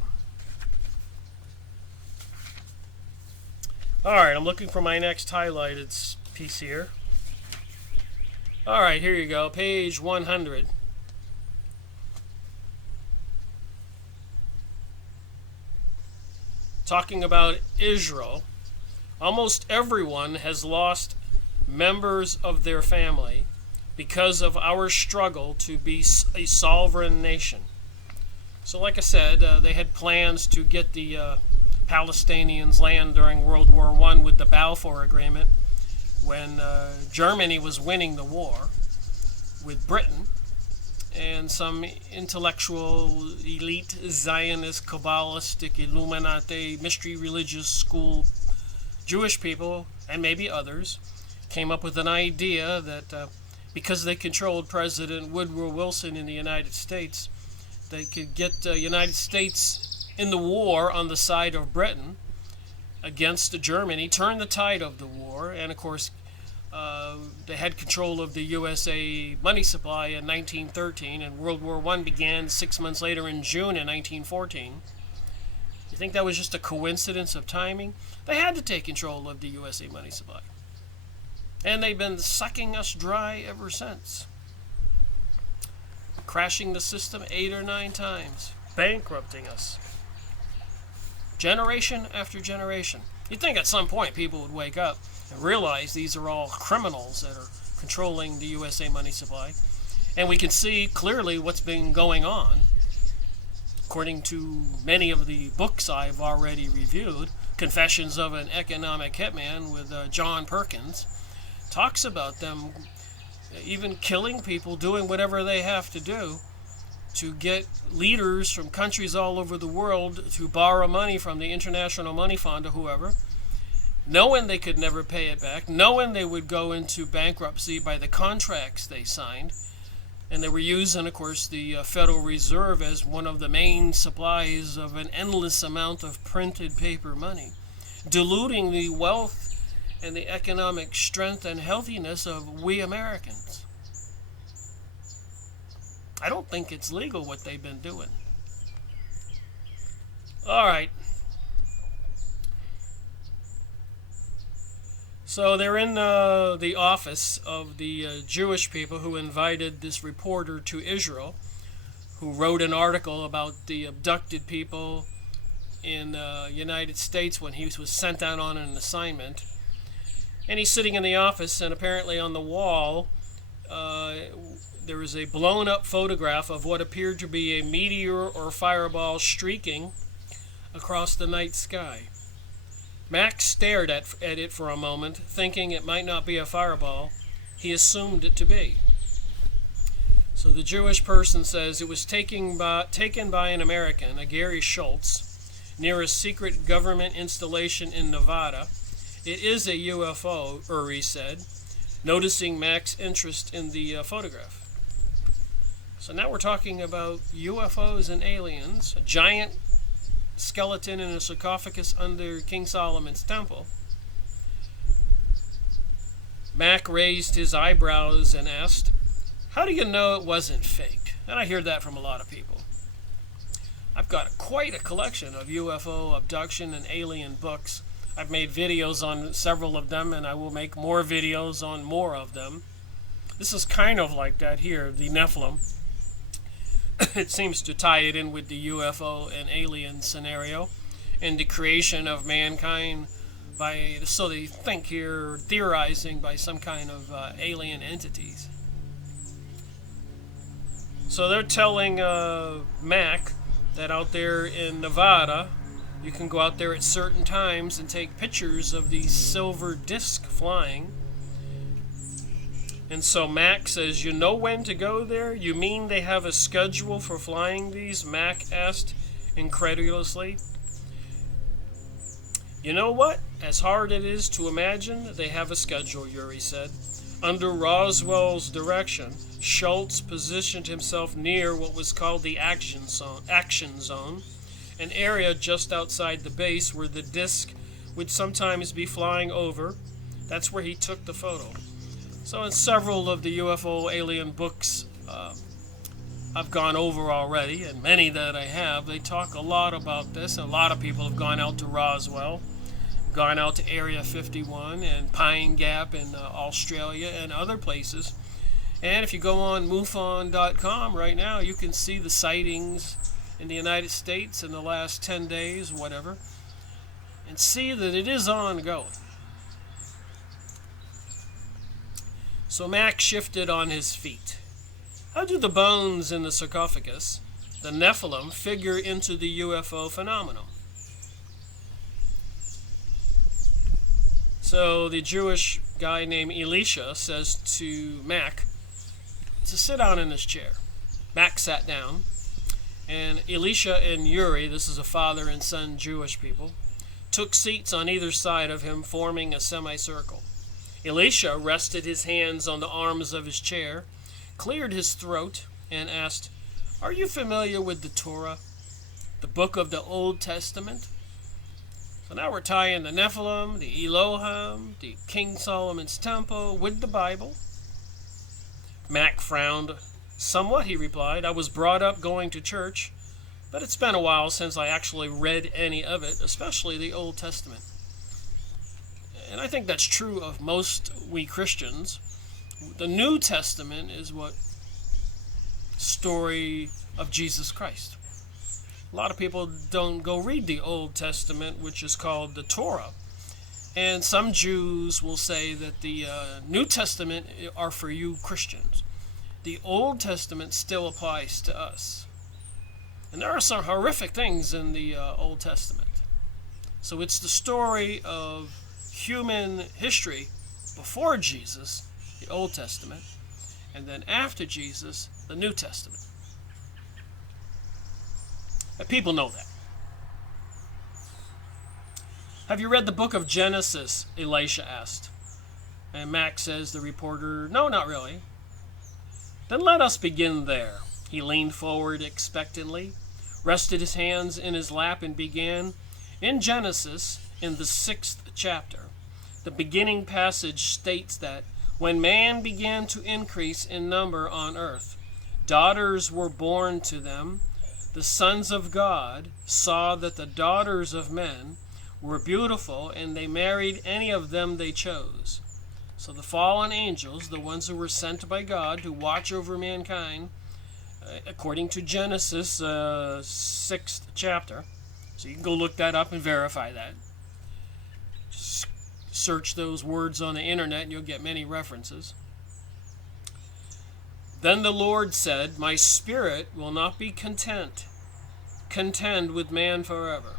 Alright, I'm looking for my next highlighted piece here. Alright, here you go, page 100. Talking about Israel. Almost everyone has lost members of their family because of our struggle to be a sovereign nation. So like I said, they had plans to get the Palestinians land during World War I with the Balfour Agreement, when Germany was winning the war with Britain, and some intellectual, elite, Zionist, Kabbalistic, Illuminati, mystery religious school Jewish people, and maybe others, came up with an idea that because they controlled President Woodrow Wilson in the United States, they could get the United States in the war on the side of Britain against Germany, turn the tide of the war, and of course they had control of the USA money supply in 1913, and World War I began 6 months later in June in 1914. You think that was just a coincidence of timing? They had to take control of the USA money supply. And they've been sucking us dry ever since. Crashing the system 8 or 9 times. Bankrupting us. Generation after generation. You'd think at some point people would wake up and realize these are all criminals that are controlling the USA money supply. And we can see clearly what's been going on. According to many of the books I've already reviewed, Confessions of an Economic Hitman with John Perkins, talks about them even killing people, doing whatever they have to do to get leaders from countries all over the world to borrow money from the International Money Fund or whoever, knowing they could never pay it back, knowing they would go into bankruptcy by the contracts they signed. And they were using, of course, the Federal Reserve as one of the main supplies of an endless amount of printed paper money, diluting the wealth and the economic strength and healthiness of we Americans. I don't think it's legal what they've been doing. All right. So they're in the office of the Jewish people who invited this reporter to Israel, who wrote an article about the abducted people in the United States when he was sent out on an assignment. And he's sitting in the office, and apparently on the wall there is a blown up photograph of what appeared to be a meteor or fireball streaking across the night sky. Max stared at it for a moment, thinking it might not be a fireball. He assumed it to be. So the Jewish person says it was taken by an American, a Gary Schultz, near a secret government installation in Nevada. It is a UFO, Uri said, noticing Max's interest in the photograph. So now we're talking about UFOs and aliens, a giant skeleton in a sarcophagus under King Solomon's temple. Mac raised his eyebrows and asked, "How do you know it wasn't fake?" And I hear that from a lot of people. I've got quite a collection of UFO abduction and alien books. I've made videos on several of them, and I will make more videos on more of them. This is kind of like that here, the NEPHILIM. It seems to tie it in with the UFO and alien scenario and the creation of mankind by, so they think here, theorizing by some kind of alien entities. So they're telling Mac that out there in Nevada, you can go out there at certain times and take pictures of these silver discs flying. And so Mac says, "You know when to go there? You mean they have a schedule for flying these?" Mac asked incredulously. "You know what? As hard it is to imagine, they have a schedule," Uri said. Under Roswell's direction, Schultz positioned himself near what was called the action zone, an area just outside the base where the disc would sometimes be flying over. That's where he took the photo. So in several of the UFO alien books I've gone over already, and many that I have, they talk a lot about this. A lot of people have gone out to Roswell, gone out to Area 51 and Pine Gap in Australia and other places. And if you go on MUFON.com right now, you can see the sightings in the United States in the last 10 days, whatever, and see that it is ongoing. So Mac shifted on his feet. How do the bones in the sarcophagus, the NEPHILIM, figure into the UFO phenomenon? So the Jewish guy named Elisha says to Mac to sit down in his chair. Mac sat down, and Elisha and Uri, this is a father and son Jewish people, took seats on either side of him, forming a semicircle. Elisha rested his hands on the arms of his chair, cleared his throat, and asked, "Are you familiar with the Torah, the book of the Old Testament?" So now we're tying the Nephilim, the Elohim, the King Solomon's Temple with the Bible. Mac frowned. "Somewhat," he replied. "I was brought up going to church, but it's been a while since I actually read any of it, especially the Old Testament." And I think that's true of most we Christians. The New Testament is what story of Jesus Christ. A lot of people don't go read the Old Testament, which is called the Torah. And some Jews will say that the New Testament are for you Christians. The Old Testament still applies to us. And there are some horrific things in the Old Testament. So it's the story of human history before Jesus, the Old Testament, and then after Jesus, the New Testament. And people know that. Have you read the book of Genesis? Elisha asked. And Mac says, the reporter, no, not really. Then let us begin there. He leaned forward expectantly, rested his hands in his lap, and began. In Genesis, in the 6th chapter, the beginning passage states that when man began to increase in number on earth, daughters were born to them. The sons of God saw that the daughters of men were beautiful, and they married any of them they chose. So the fallen angels, the ones who were sent by God to watch over mankind, according to Genesis 6th chapter, so you can go look that up and verify that. Just search those words on the internet and you'll get many references. Then the Lord said, my spirit will not be contend with man forever,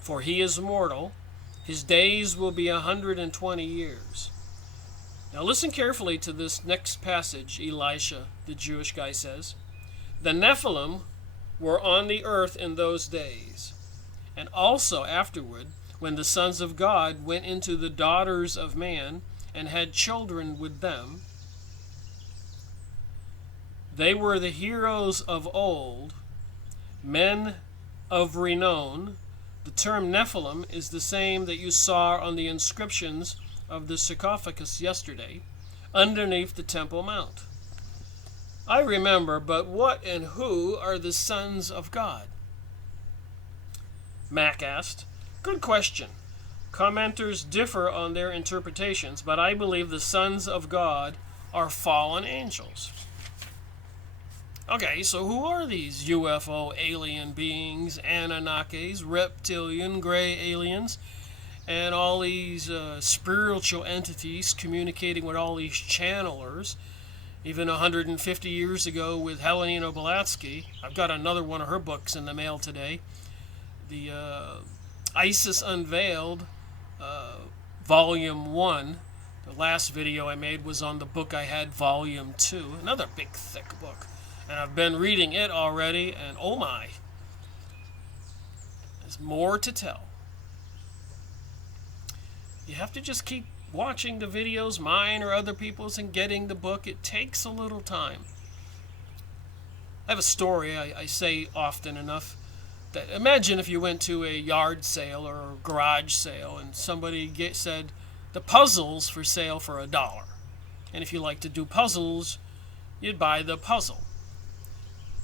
for he is mortal. His days will be 120 years. Now listen carefully to this next passage. Elisha, the Jewish guy, says, the Nephilim were on the earth in those days, and also afterward, when the sons of God went into the daughters of man and had children with them. They were the heroes of old, men of renown. The term Nephilim is the same that you saw on the inscriptions of the sarcophagus yesterday, underneath the Temple Mount. I remember, but what and who are the sons of God? Mac asked. Good question. Commenters differ on their interpretations, but I believe the sons of God are fallen angels. Okay, so who are these UFO alien beings, Anunnakis, reptilian, gray aliens, and all these spiritual entities communicating with all these channelers? Even 150 years ago with Helena Blavatsky, I've got another one of her books in the mail today, the ISIS Unveiled, Volume 1. The last video I made was on the book I had, Volume 2, another big, thick book. And I've been reading it already, and oh my, there's more to tell. You have to just keep watching the videos, mine or other people's, and getting the book. It takes a little time. I have a story I say often enough. That imagine if you went to a yard sale or a garage sale and somebody said, the puzzle's for sale for $1. And if you like to do puzzles, you'd buy the puzzle.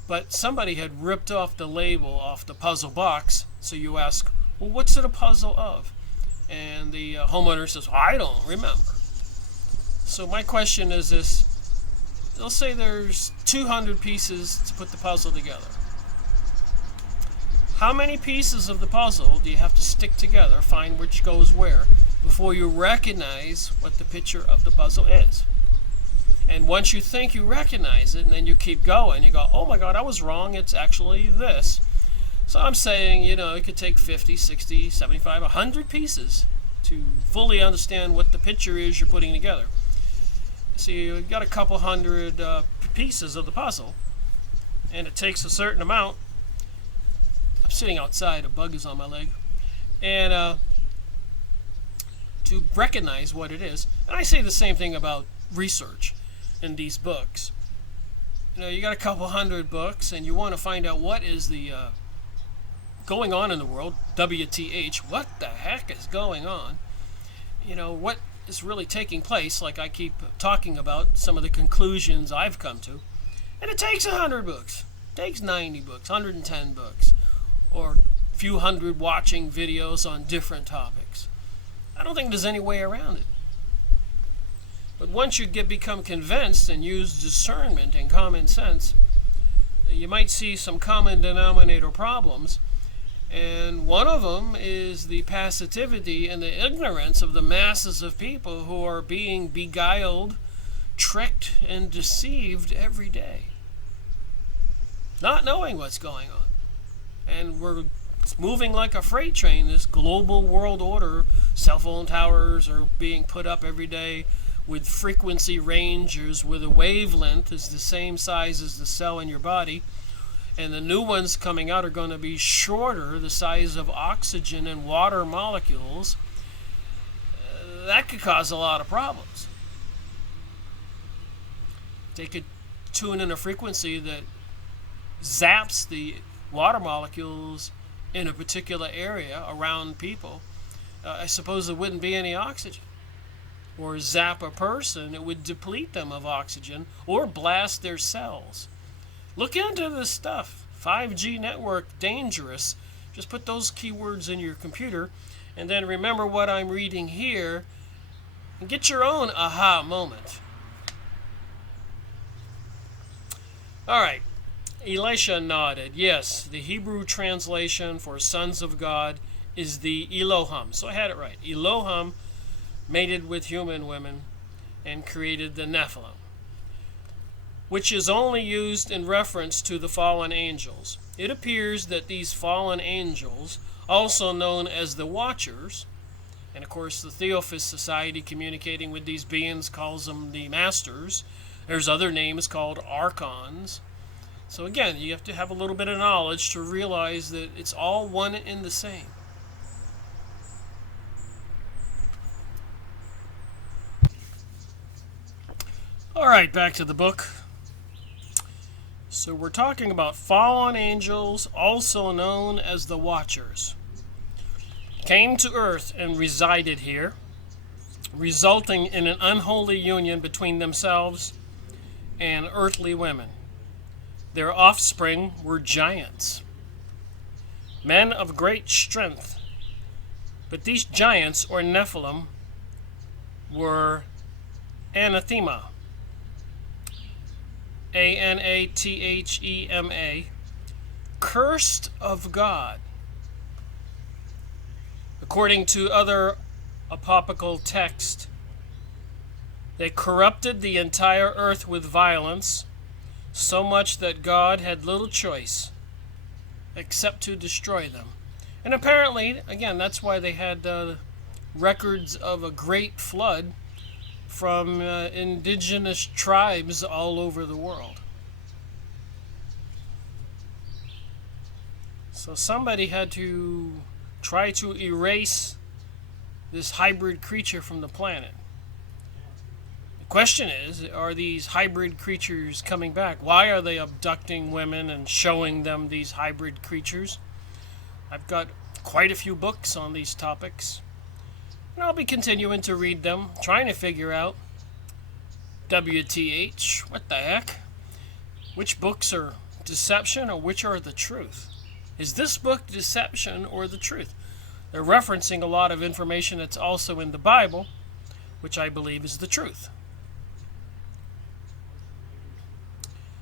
But somebody had ripped off the label off the puzzle box, so you ask, well, what's it a puzzle of? And the homeowner says, well, I don't remember. So my question is this. They'll say there's 200 pieces to put the puzzle together. How many pieces of the puzzle do you have to stick together, find which goes where, before you recognize what the picture of the puzzle is? And once you think you recognize it, and then you keep going, you go, oh my God, I was wrong, it's actually this. So I'm saying, it could take 50, 60, 75, 100 pieces to fully understand what the picture is you're putting together. So you've got a couple hundred pieces of the puzzle, and it takes a certain amount. I'm sitting outside, a bug is on my leg, and to recognize what it is. And I say the same thing about research in these books. You got a couple hundred books, and you want to find out what is the going on in the world, WTH, what the heck is going on? What is really taking place, like I keep talking about some of the conclusions I've come to. And it takes 100 books, it takes 90 books, 110 books, or a few hundred watching videos on different topics. I don't think there's any way around it. But once you become convinced and use discernment and common sense, you might see some common denominator problems. And one of them is the passivity and the ignorance of the masses of people who are being beguiled, tricked, and deceived every day. Not knowing what's going on. And we're moving like a freight train. This global world order, cell phone towers are being put up every day with frequency ranges where the wavelength is the same size as the cell in your body. and the new ones coming out are going to be shorter, the size of oxygen and water molecules, that could cause a lot of problems. They could tune in a frequency that zaps the water molecules in a particular area around people. I suppose there wouldn't be any oxygen. Or zap a person, it would deplete them of oxygen or blast their cells. Look into this stuff. 5G network, dangerous. Just put those keywords in your computer and then remember what I'm reading here and get your own aha moment. Alright, Elisha nodded. Yes, the Hebrew translation for sons of God is the Elohim. So I had it right. Elohim mated with human women and created the Nephilim, which is only used in reference to the fallen angels. It appears that these fallen angels, also known as the Watchers, and of course the Theophist Society communicating with these beings calls them the Masters. There's other names called Archons. So again, you have to have a little bit of knowledge to realize that it's all one and the same. Alright, back to the book. So we're talking about fallen angels, also known as the Watchers, came to earth and resided here, resulting in an unholy union between themselves and earthly women. Their offspring were giants, men of great strength. But these giants, or Nephilim, were anathema, Anathema, cursed of God. According to other apocryphal texts, they corrupted the entire earth with violence, so much that God had little choice except to destroy them. And apparently, again, that's why they had records of a great flood from indigenous tribes all over the world. So somebody had to try to erase this hybrid creature from the planet. The question is, are these hybrid creatures coming back? Why are they abducting women and showing them these hybrid creatures? I've got quite a few books on these topics, and I'll be continuing to read them, trying to figure out WTH, what the heck? Which books are deception or which are the truth? Is this book deception or the truth? They're referencing a lot of information that's also in the Bible, which I believe is the truth.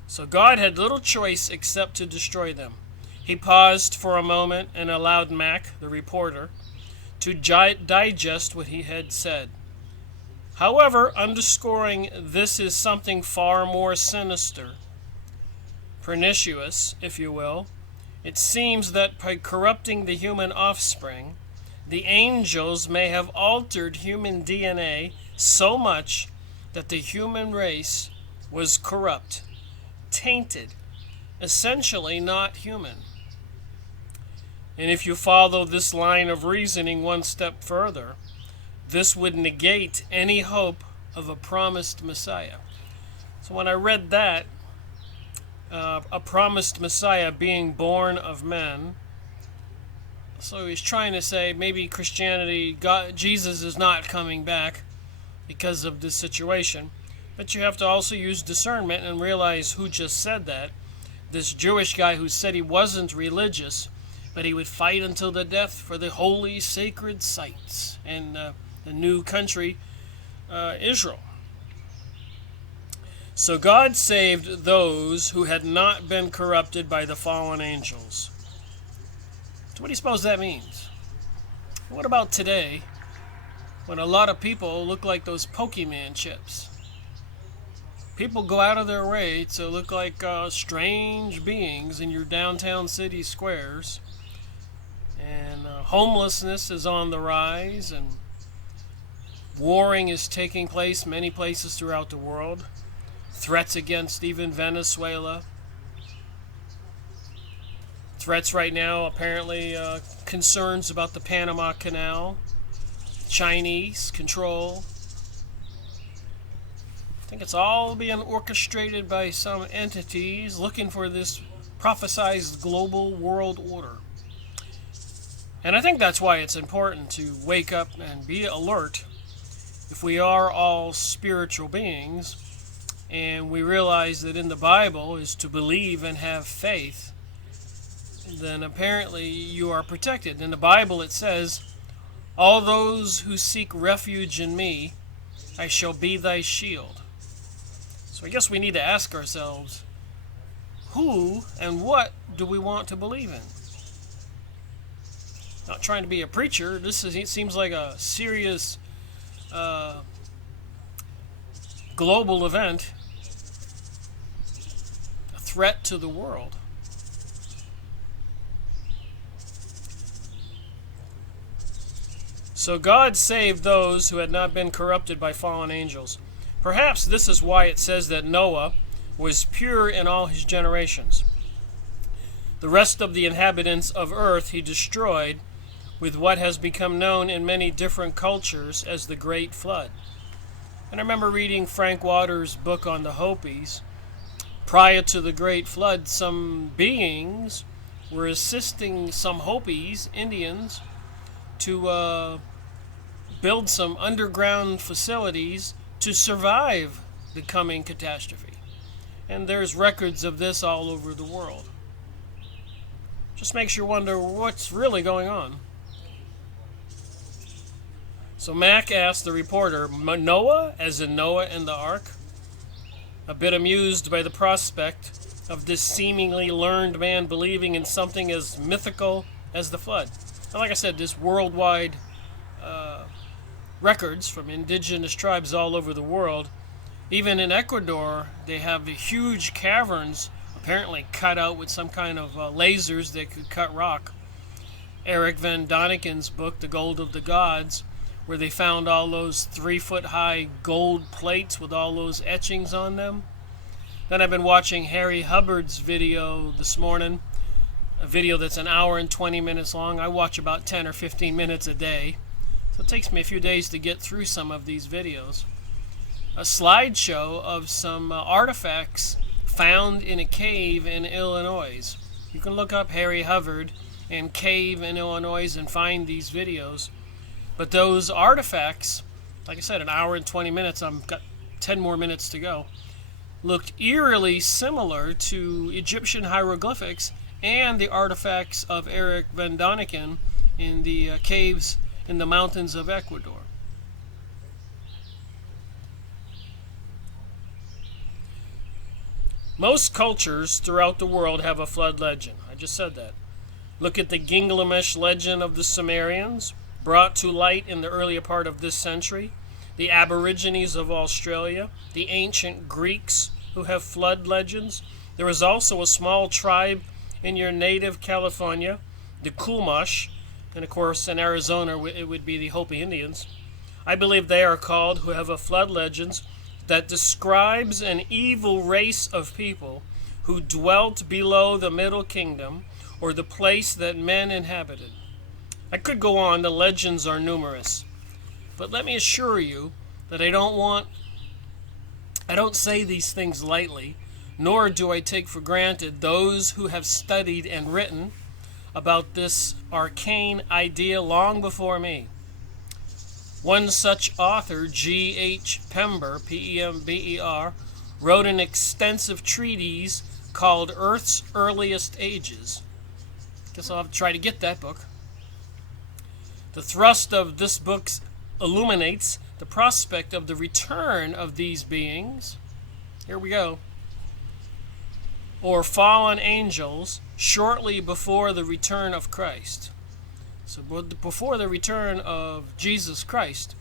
So God had little choice except to destroy them. He paused for a moment and allowed Mac, the reporter, to digest what he had said. However, underscoring this is something far more sinister, pernicious, if you will. It seems that by corrupting the human offspring, the angels may have altered human DNA so much that the human race was corrupt, tainted, essentially not human. And if you follow this line of reasoning one step further, this would negate any hope of a promised Messiah. So when I read that, a promised Messiah being born of men, so he's trying to say maybe Christianity, Jesus is not coming back because of this situation. But you have to also use discernment and realize who just said that. This Jewish guy who said he wasn't religious, but he would fight until the death for the holy sacred sites and the new country, Israel. So God saved those who had not been corrupted by the fallen angels. So what do you suppose that means? What about today, when a lot of people look like those Pokemon chips? People go out of their way to look like strange beings in your downtown city squares. And homelessness is on the rise, and warring is taking place many places throughout the world. Threats against even Venezuela. Threats right now, apparently, concerns about the Panama Canal, Chinese control. I think it's all being orchestrated by some entities looking for this prophesized global world order. And I think that's why it's important to wake up and be alert. If we are all spiritual beings, and we realize that in the Bible is to believe and have faith, then apparently you are protected. In the Bible it says, all those who seek refuge in me, I shall be thy shield. So I guess we need to ask ourselves, who and what do we want to believe in? Not trying to be a preacher. It seems like a serious global event, a threat to the world. So God saved those who had not been corrupted by fallen angels. Perhaps this is why it says that Noah was pure in all his generations. The rest of the inhabitants of earth he destroyed with what has become known in many different cultures as the Great Flood. And I remember reading Frank Waters' book on the Hopis. Prior to the Great Flood, some beings were assisting some Hopis, Indians, to build some underground facilities to survive the coming catastrophe. And there's records of this all over the world. Just makes you wonder what's really going on. So Mac asked the reporter, Noah, as in Noah and the Ark? A bit amused by the prospect of this seemingly learned man believing in something as mythical as the flood. And like I said, this worldwide records from indigenous tribes all over the world. Even in Ecuador, they have the huge caverns apparently cut out with some kind of lasers that could cut rock. Eric Van Doniken's book, The Gold of the Gods, where they found all those 3-foot-high gold plates with all those etchings on them. Then I've been watching Harry Hubbard's video this morning, a video that's an hour and 20 minutes long. I watch about 10 or 15 minutes a day. So it takes me a few days to get through some of these videos. A slideshow of some artifacts found in a cave in Illinois. You can look up Harry Hubbard and cave in Illinois and find these videos. But those artifacts, like I said, an hour and 20 minutes, I've got 10 more minutes to go, looked eerily similar to Egyptian hieroglyphics and the artifacts of Eric Van Doniken in the caves in the mountains of Ecuador. Most cultures throughout the world have a flood legend. I just said that. Look at the Gilgamesh legend of the Sumerians, brought to light in the earlier part of this century, the Aborigines of Australia, the ancient Greeks who have flood legends. There is also a small tribe in your native California, the Chumash, and of course in Arizona it would be the Hopi Indians. I believe they are called, who have a flood legends that describes an evil race of people who dwelt below the Middle Kingdom, or the place that men inhabited. I could go on, the legends are numerous. But let me assure you that I don't say these things lightly, nor do I take for granted those who have studied and written about this arcane idea long before me. One such author, G.H. Pember, P-E-M-B-E-R, wrote an extensive treatise called Earth's Earliest Ages. Guess I'll have to try to get that book. The thrust of this book illuminates the prospect of the return of these beings. Here we go. Or fallen angels shortly before the return of Christ. So before the return of Jesus Christ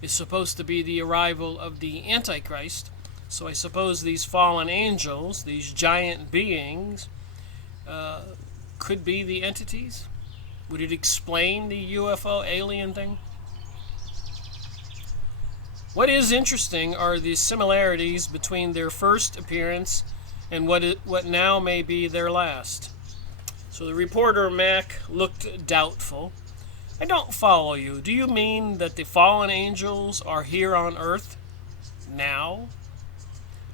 is supposed to be the arrival of the Antichrist. So I suppose these fallen angels, these giant beings, could be the entities. Would it explain the UFO alien thing? What is interesting are the similarities between their first appearance and what now may be their last. So the reporter Mac looked doubtful. I don't follow you. Do you mean that the fallen angels are here on earth now?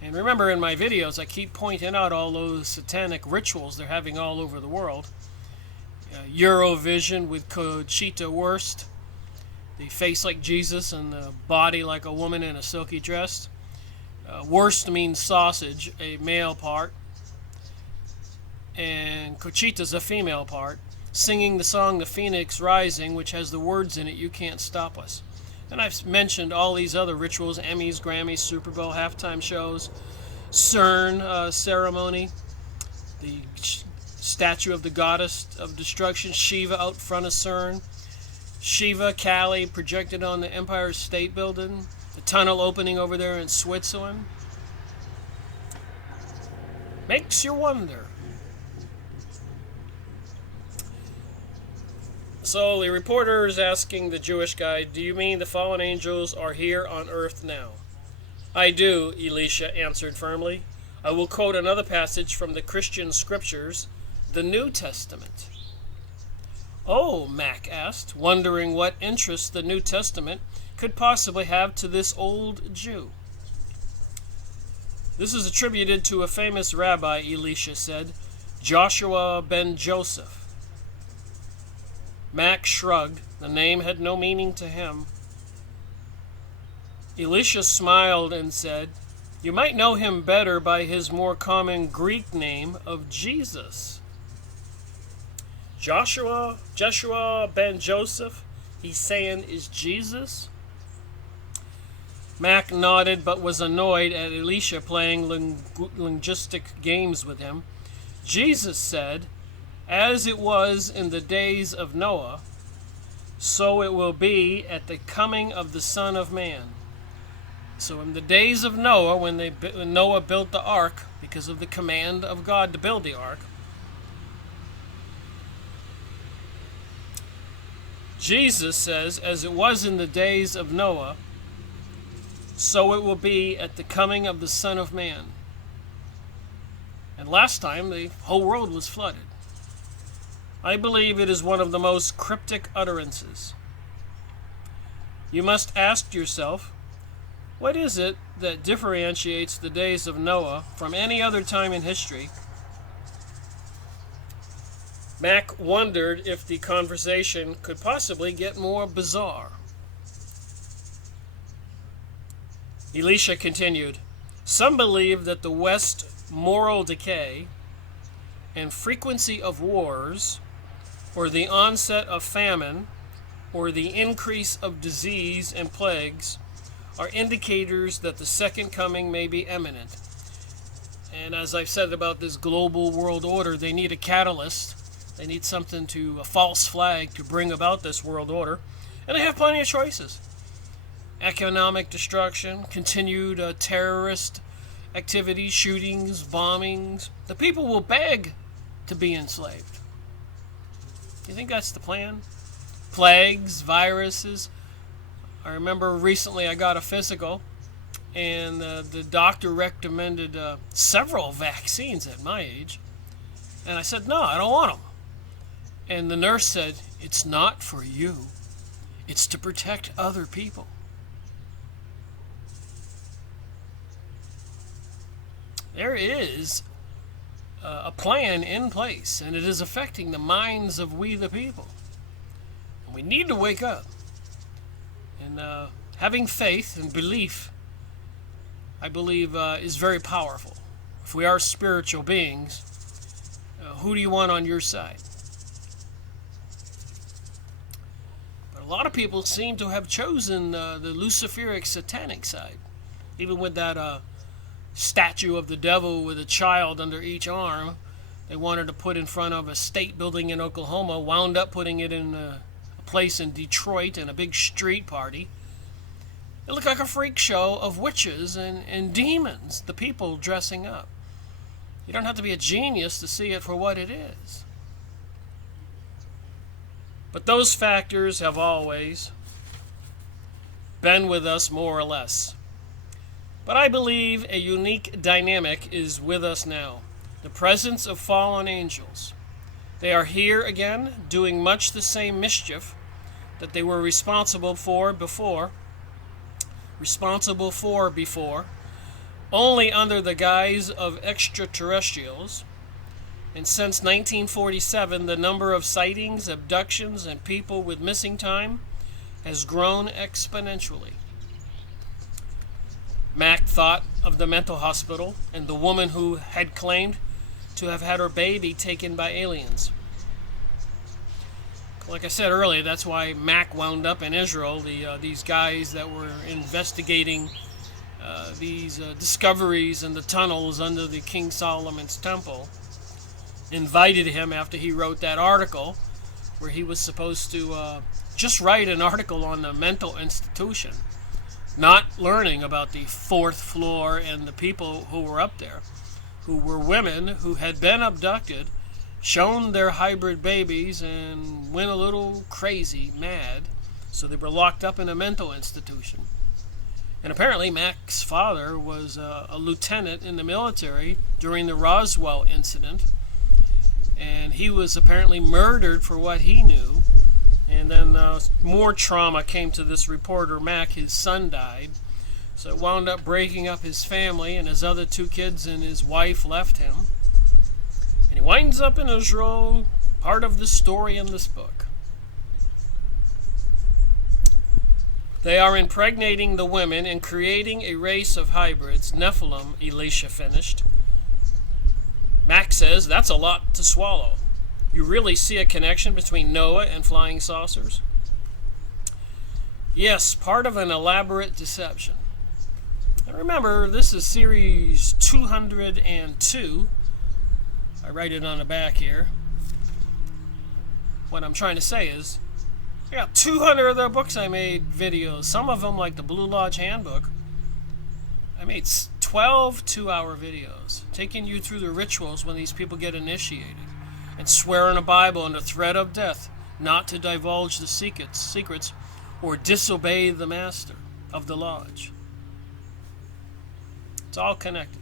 And remember, in my videos, I keep pointing out all those satanic rituals they're having all over the world. Eurovision with Conchita Wurst, the face like Jesus and the body like a woman in a silky dress. Wurst means sausage, a male part, and Conchita's a female part, singing the song The Phoenix Rising, which has the words in it, "You Can't Stop Us." And I've mentioned all these other rituals, Emmys, Grammys, Super Bowl halftime shows, CERN ceremony, the statue of the goddess of destruction, Shiva, out front of CERN, Shiva, Kali, projected on the Empire State Building, the tunnel opening over there in Switzerland. Makes you wonder. So the reporter is asking the Jewish guy, do you mean the fallen angels are here on earth now? I do, Elisha answered firmly. I will quote another passage from the Christian scriptures, the New Testament. Oh, Mac asked, wondering what interest the New Testament could possibly have to this old Jew. This is attributed to a famous rabbi, Elisha said, Joshua ben Joseph. Mac shrugged. The name had no meaning to him. Elisha smiled and said, you might know him better by his more common Greek name of Jesus. Joshua ben Joseph, he's saying, is Jesus? Mac nodded but was annoyed at Elisha playing linguistic games with him. Jesus said, as it was in the days of Noah, so it will be at the coming of the Son of Man. So in the days of Noah, when Noah built the ark, because of the command of God to build the ark, Jesus says, as it was in the days of Noah, so it will be at the coming of the Son of Man. And last time, the whole world was flooded. I believe it is one of the most cryptic utterances. You must ask yourself, what is it that differentiates the days of Noah from any other time in history? Mac wondered if the conversation could possibly get more bizarre. Elisha continued, some believe that the West's moral decay and frequency of wars, or the onset of famine, or the increase of disease and plagues, are indicators that the second coming may be imminent. And as I've said about this global world order, they need a catalyst. They need something a false flag to bring about this world order. And they have plenty of choices. Economic destruction, continued terrorist activities, shootings, bombings. The people will beg to be enslaved. Do you think that's the plan? Plagues, viruses. I remember recently I got a physical, and the doctor recommended several vaccines at my age. And I said, no, I don't want them. And the nurse said, it's not for you. It's to protect other people. There is a plan in place, and it is affecting the minds of we the people. And we need to wake up. And having faith and belief, I believe, is very powerful. If we are spiritual beings, who do you want on your side? But a lot of people seem to have chosen the Luciferic satanic side, even with that statue of the devil with a child under each arm they wanted to put in front of a state building in Oklahoma, wound up putting it in a place in Detroit in a big street party. It looked like a freak show of witches and demons, the people dressing up. You don't have to be a genius to see it for what it is. But those factors have always been with us more or less. But I believe a unique dynamic is with us now. The presence of fallen angels. They are here again, doing much the same mischief that they were responsible for before, only under the guise of extraterrestrials. And since 1947, the number of sightings, abductions, and people with missing time has grown exponentially. Mack thought of the mental hospital and the woman who had claimed to have had her baby taken by aliens. Like I said earlier, that's why Mack wound up in Israel. These guys that were investigating these discoveries in the tunnels under the King Solomon's temple invited him after he wrote that article where he was supposed to just write an article on the mental institution, not learning about the fourth floor and the people who were up there, who were women who had been abducted, shown their hybrid babies, and went a little crazy, mad, so they were locked up in a mental institution. And apparently Mack's father was a lieutenant in the military during the Roswell incident, and he was apparently murdered for what he knew. And then more trauma came to this reporter, Mack. His son died, so it wound up breaking up his family, and his other two kids and his wife left him. And he winds up in Israel, part of the story in this book. They are impregnating the women and creating a race of hybrids, Nephilim, Elisha finished. Mack says that's a lot to swallow. You really see a connection between Noah and flying saucers? Yes, part of an elaborate deception. Now remember, this is series 202. I write it on the back here. What I'm trying to say is, I got 200 other books I made videos. Some of them, like the Blue Lodge Handbook, I made 12 two-hour videos, taking you through the rituals when these people get initiated, and swear in a Bible under threat of death not to divulge the secrets or disobey the master of the lodge. It's all connected.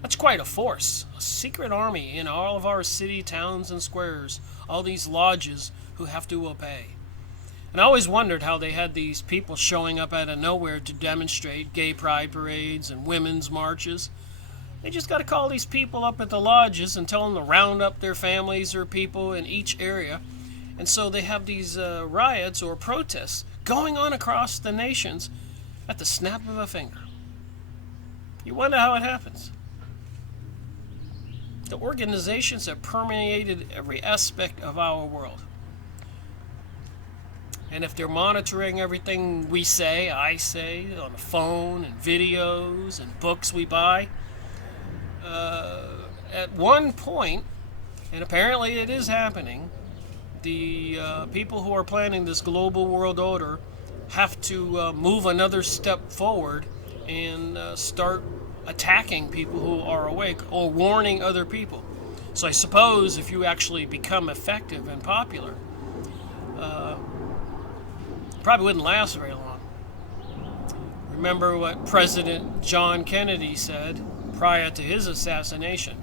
That's quite a force, a secret army in all of our city, towns, and squares, all these lodges who have to obey. And I always wondered how they had these people showing up out of nowhere to demonstrate gay pride parades and women's marches. They just got to call these people up at the lodges and tell them to round up their families or people in each area. And so they have these riots or protests going on across the nations at the snap of a finger. You wonder how it happens. The organizations have permeated every aspect of our world. And if they're monitoring everything we say, I say, on the phone and videos and books we buy, at one point, and apparently it is happening, the people who are planning this global world order have to move another step forward and start attacking people who are awake or warning other people. So I suppose if you actually become effective and popular, probably wouldn't last very long. Remember what President John Kennedy said prior to his assassination.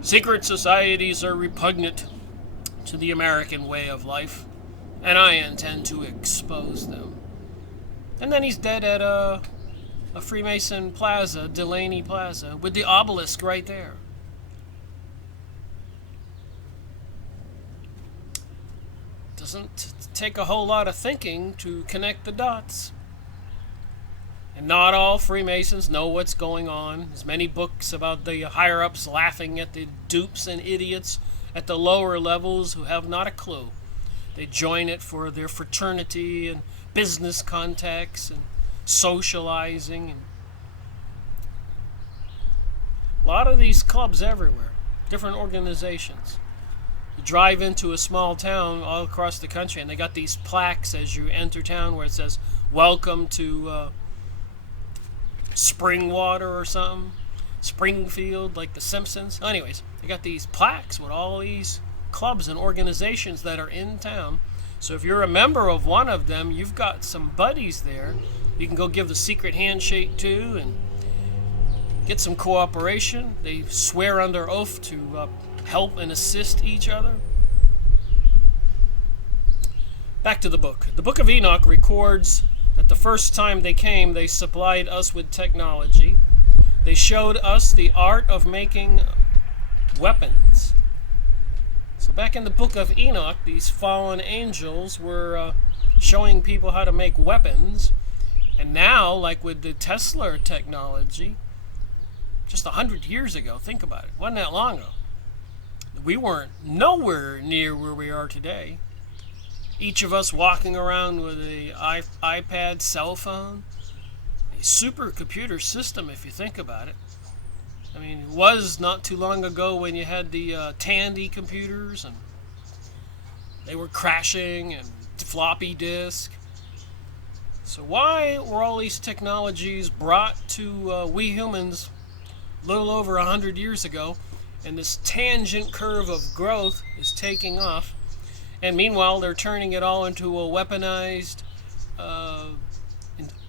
Secret societies are repugnant to the American way of life, and I intend to expose them. And then he's dead at a Freemason Plaza, Delaney Plaza, with the obelisk right there. Doesn't take a whole lot of thinking to connect the dots. And not all Freemasons know what's going on. There's many books about the higher-ups laughing at the dupes and idiots at the lower levels who have not a clue. They join it for their fraternity and business contacts and socializing. And a lot of these clubs everywhere, different organizations. You drive into a small town all across the country, and they got these plaques as you enter town where it says, "Welcome to Springwater" or something, Springfield, like the Simpsons. Anyways, they got these plaques with all these clubs and organizations that are in town. So if you're a member of one of them, you've got some buddies there you can go give the secret handshake to, and get some cooperation. They swear under oath to help and assist each other. Back to the book. The Book of Enoch records that the first time they came, they supplied us with technology. They showed us the art of making weapons. So back in the Book of Enoch, these fallen angels were showing people how to make weapons. And now, like with the Tesla technology, just 100 years ago, think about it, wasn't that long ago, we weren't nowhere near where we are today. Each of us walking around with a iPad, cell phone, a supercomputer system if you think about it. I mean, it was not too long ago when you had the Tandy computers and they were crashing and floppy disk. So why were all these technologies brought to we humans a little over 100 years ago, and this tangent curve of growth is taking off? And meanwhile, they're turning it all into a weaponized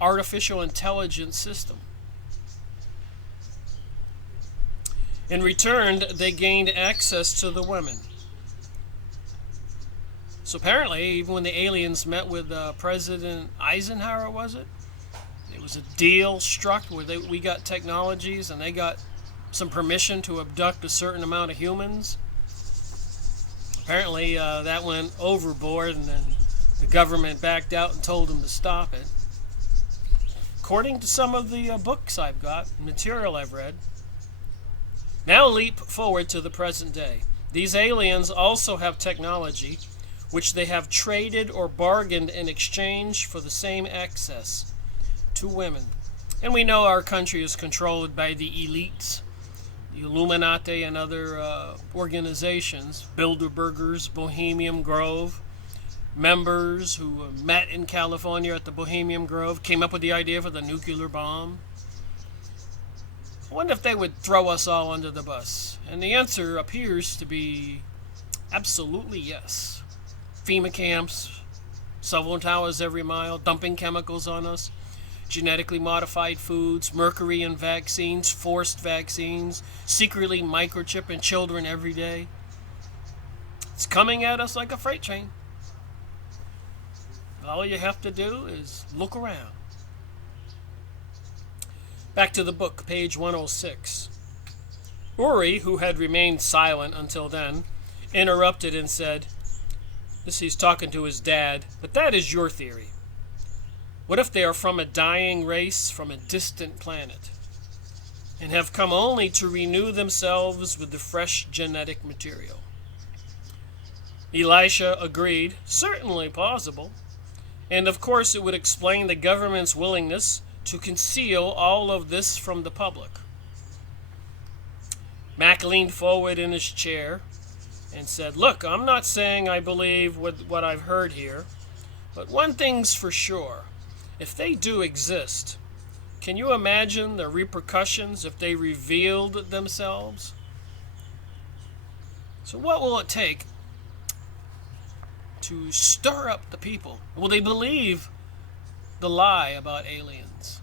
artificial intelligence system. In return, they gained access to the women. So apparently, even when the aliens met with President Eisenhower, was it? It was a deal struck where we got technologies and they got some permission to abduct a certain amount of humans. Apparently, that went overboard, and then the government backed out and told them to stop it. According to some of the books I've got, material I've read. Now leap forward to the present day. These aliens also have technology, which they have traded or bargained in exchange for the same access to women. And we know our country is controlled by the elites, the Illuminati and other organizations, Bilderbergers, Bohemian Grove, members who met in California at the Bohemian Grove, came up with the idea for the nuclear bomb. I wonder if they would throw us all under the bus. And the answer appears to be absolutely yes. FEMA camps, cell towers every mile, dumping chemicals on us, genetically modified foods, mercury in vaccines, forced vaccines, secretly microchipping children every day. It's coming at us like a freight train. All you have to do is look around. Back to the book, page 106. Uri, who had remained silent until then, interrupted and said, this he's talking to his dad, but that is your theory. What if they are from a dying race from a distant planet and have come only to renew themselves with the fresh genetic material? Elisha agreed, certainly possible. And of course it would explain the government's willingness to conceal all of this from the public. Mac leaned forward in his chair and said, look, I'm not saying I believe what I've heard here, but one thing's for sure. If they do exist, can you imagine the repercussions if they revealed themselves? So what will it take to stir up the people? Will they believe the lie about aliens,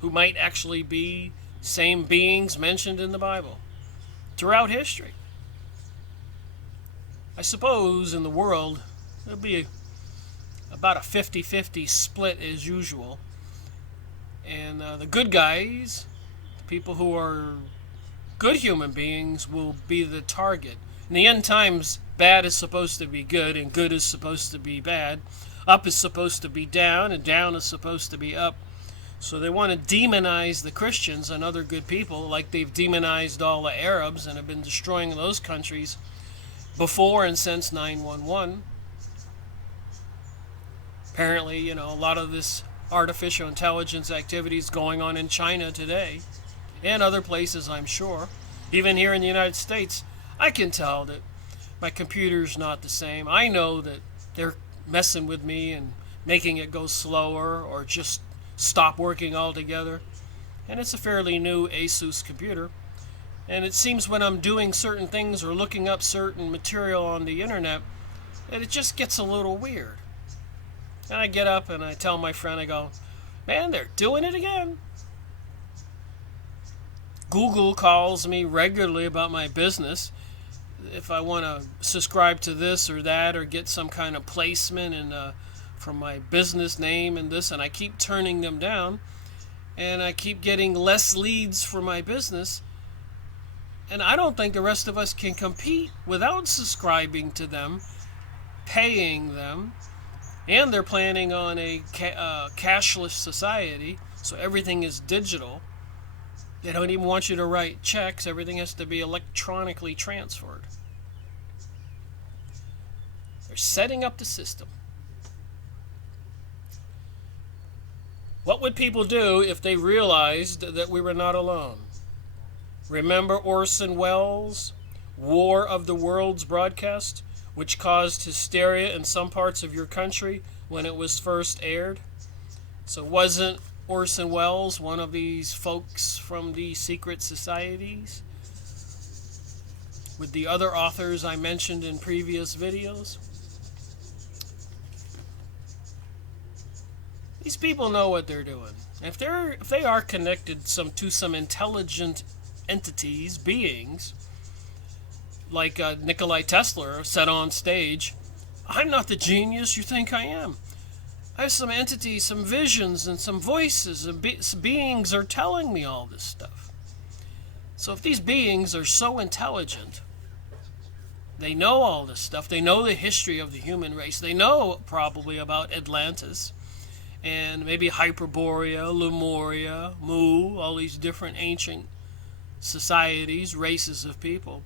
who might actually be same beings mentioned in the Bible throughout history? I suppose in the world there'll be about a 50-50 split as usual, and the good guys, the people who are good human beings, will be the target. In the end times, bad is supposed to be good and good is supposed to be bad. Up is supposed to be down and down is supposed to be up. So they want to demonize the Christians and other good people like they've demonized all the Arabs and have been destroying those countries before and since 9/11. Apparently, a lot of this artificial intelligence activity is going on in China today and other places, I'm sure. Even here in the United States, I can tell that my computer's not the same. I know that they're messing with me and making it go slower or just stop working altogether. And it's a fairly new Asus computer. And it seems when I'm doing certain things or looking up certain material on the internet, that it just gets a little weird. And I get up and I tell my friend, I go, man, they're doing it again. Google calls me regularly about my business. If I want to subscribe to this or that or get some kind of placement from my business name and this, and I keep turning them down, and I keep getting less leads for my business. And I don't think the rest of us can compete without subscribing to them, paying them, and they're planning on a cashless society, so everything is digital. They don't even want you to write checks. Everything has to be electronically transferred. They're setting up the system. What would people do if they realized that we were not alone? Remember Orson Welles' War of the Worlds broadcast, which caused hysteria in some parts of your country when it was first aired? So wasn't Orson Welles one of these folks from these secret societies with the other authors I mentioned in previous videos? These people know what they're doing. If they are connected to some intelligent entities, beings, like Nikola Tesla said on stage, "I'm not the genius you think I am. I have some entities, some visions, and some voices, and beings are telling me all this stuff." So if these beings are so intelligent, they know all this stuff, they know the history of the human race, they know probably about Atlantis, and maybe Hyperborea, Lemuria, Mu, all these different ancient societies, races of people,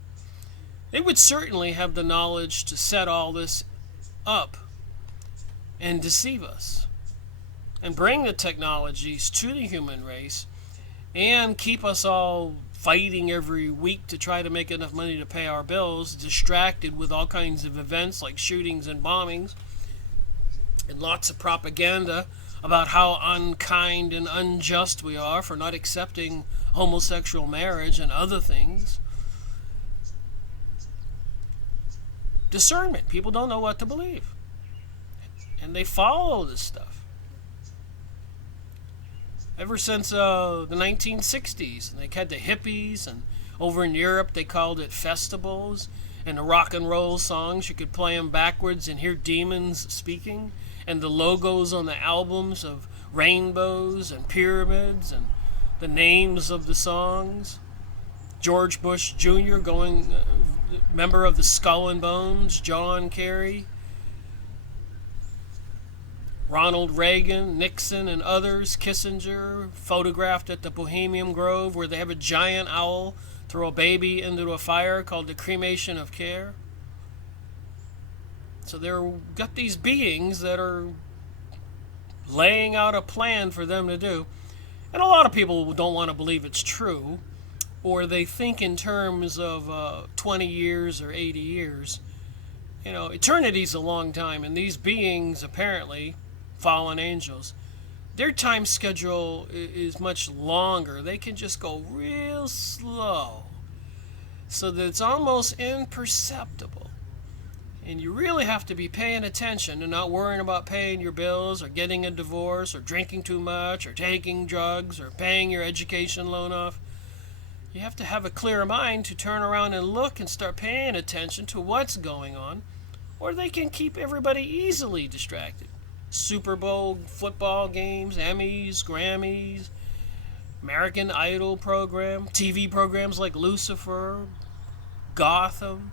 they would certainly have the knowledge to set all this up and deceive us and bring the technologies to the human race and keep us all fighting every week to try to make enough money to pay our bills, distracted with all kinds of events like shootings and bombings and lots of propaganda about how unkind and unjust we are for not accepting homosexual marriage and other things. Discernment. People don't know what to believe, and they follow this stuff. Ever since the 1960s, and they had the hippies, and over in Europe they called it festivals, and the rock and roll songs, you could play them backwards and hear demons speaking, and the logos on the albums of rainbows and pyramids and the names of the songs. George Bush Jr. member of the Skull and Bones, John Kerry, Ronald Reagan, Nixon, and others, Kissinger, photographed at the Bohemian Grove where they have a giant owl throw a baby into a fire called the cremation of care. So they've got these beings that are laying out a plan for them to do. And a lot of people don't want to believe it's true, or they think in terms of 20 years or 80 years. You know, eternity's a long time, and these beings, apparently, fallen angels, their time schedule is much longer. They can just go real slow, so that it's almost imperceptible. And you really have to be paying attention and not worrying about paying your bills or getting a divorce or drinking too much or taking drugs or paying your education loan off. You have to have a clear mind to turn around and look and start paying attention to what's going on, or they can keep everybody easily distracted. Super Bowl football games, Emmys, Grammys, American Idol program, TV programs like Lucifer, Gotham,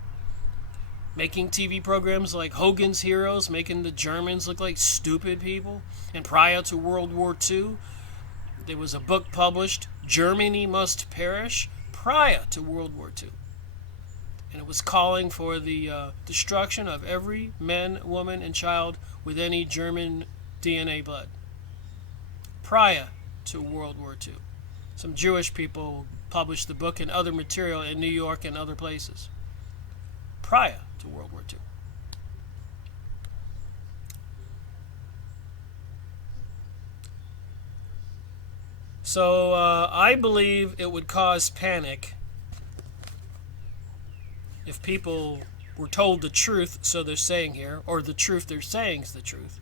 making TV programs like Hogan's Heroes, making the Germans look like stupid people. And prior to World War II, there was a book published, Germany Must Perish, prior to World War II. And it was calling for the destruction of every man, woman, and child with any German DNA blood. Prior to World War II. Some Jewish people published the book and other material in New York and other places. Prior to World War II. So I believe it would cause panic if people were told the truth, so they're saying here, or the truth they're saying is the truth,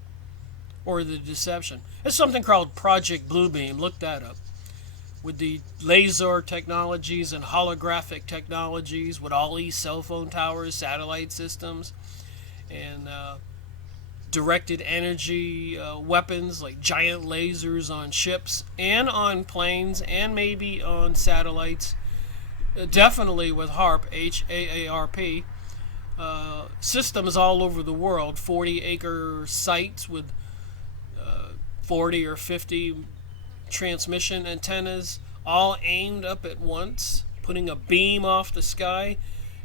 or the deception. It's something called Project Bluebeam. Look that up. with the laser technologies and holographic technologies, with all these cell phone towers, satellite systems, and directed energy weapons like giant lasers on ships and on planes and maybe on satellites. Definitely with HAARP, HAARP, systems all over the world, 40-acre sites with 40 or 50 transmission antennas, all aimed up at once, putting a beam off the sky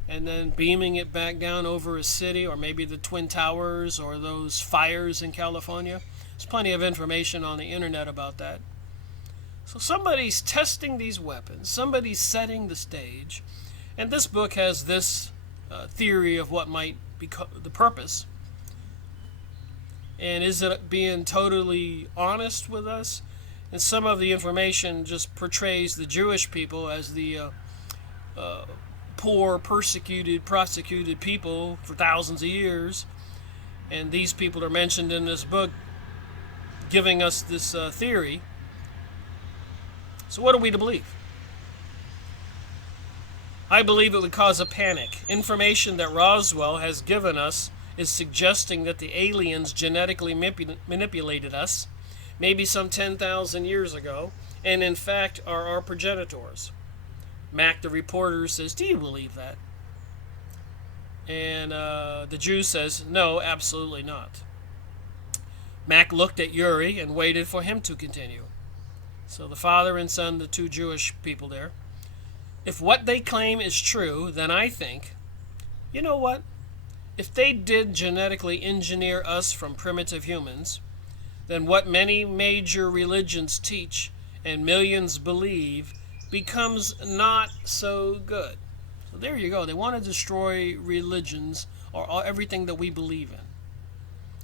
and then beaming it back down over a city, or maybe the Twin Towers or those fires in California. There's plenty of information on the internet about that. So somebody's testing these weapons, somebody's setting the stage, and this book has this theory of what might be the purpose. And is it being totally honest with us? And some of the information just portrays the Jewish people as the poor, persecuted, prosecuted people for thousands of years. And these people are mentioned in this book, giving us this theory. So what are we to believe? I believe it would cause a panic. Information that Roswell has given us is suggesting that the aliens genetically manipulated us, maybe some 10,000 years ago, and in fact are our progenitors. Mac, the reporter, says, do you believe that? And the Jew says, no, absolutely not. Mac looked at Yuri and waited for him to continue. So the father and son, the two Jewish people there, if what they claim is true, then I think, you know what? If they did genetically engineer us from primitive humans, then what many major religions teach and millions believe becomes not so good. So there you go. They want to destroy religions or everything that we believe in.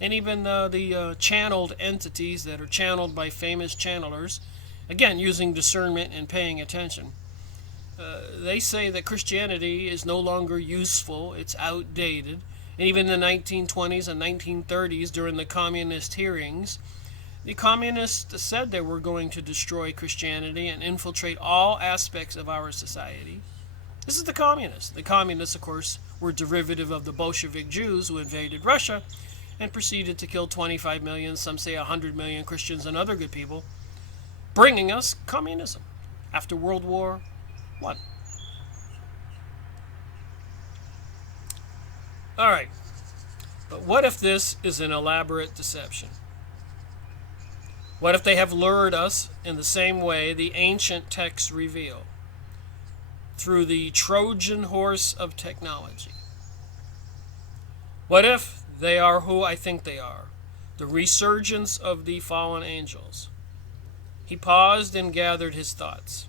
And even the channeled entities that are channeled by famous channelers, again, using discernment and paying attention. They say that Christianity is no longer useful, it's outdated. And even in the 1920s and 1930s, during the communist hearings, the communists said they were going to destroy Christianity and infiltrate all aspects of our society. This is the communists. The communists, of course, were derivative of the Bolshevik Jews who invaded Russia and proceeded to kill 25 million, some say 100 million Christians and other good people, bringing us communism after World War I. All right, but what if this is an elaborate deception? What if they have lured us in the same way the ancient texts reveal, through the Trojan horse of technology? What if they are who I think they are, the resurgence of the fallen angels? He paused and gathered his thoughts.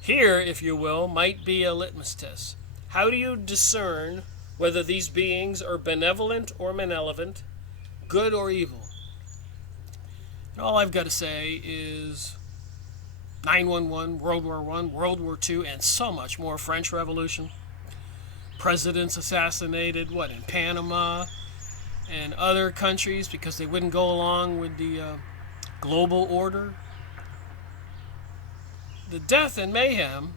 Here, if you will, might be a litmus test. How do you discern whether these beings are benevolent or malevolent, good or evil? And all I've got to say is 9/11, World War I, World War II, and so much more. French Revolution, presidents assassinated, in Panama and other countries because they wouldn't go along with the global order. The death and mayhem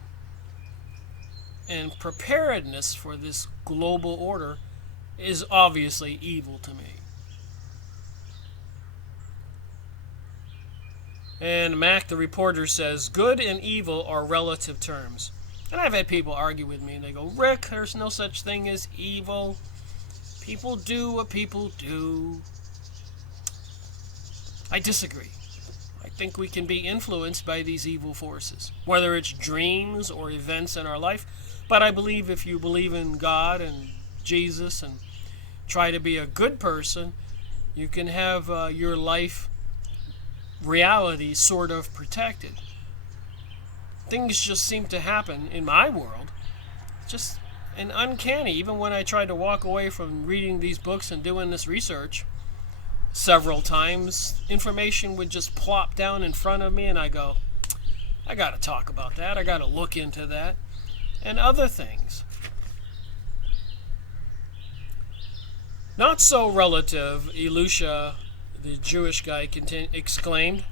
and preparedness for this global order is obviously evil to me. And Mac, the reporter, says, good and evil are relative terms. And I've had people argue with me, and they go, Rick, there's no such thing as evil. People do what people do. I disagree. I think we can be influenced by these evil forces, whether it's dreams or events in our life. But I believe if you believe in God and Jesus and try to be a good person, you can have your life reality sort of protected. Things just seem to happen in my world, just and uncanny. Even when I tried to walk away from reading these books and doing this research several times, information would just plop down in front of me and I go, I got to talk about that. I got to look into that and other things. Not so relative, Elisha, the Jewish guy, exclaimed,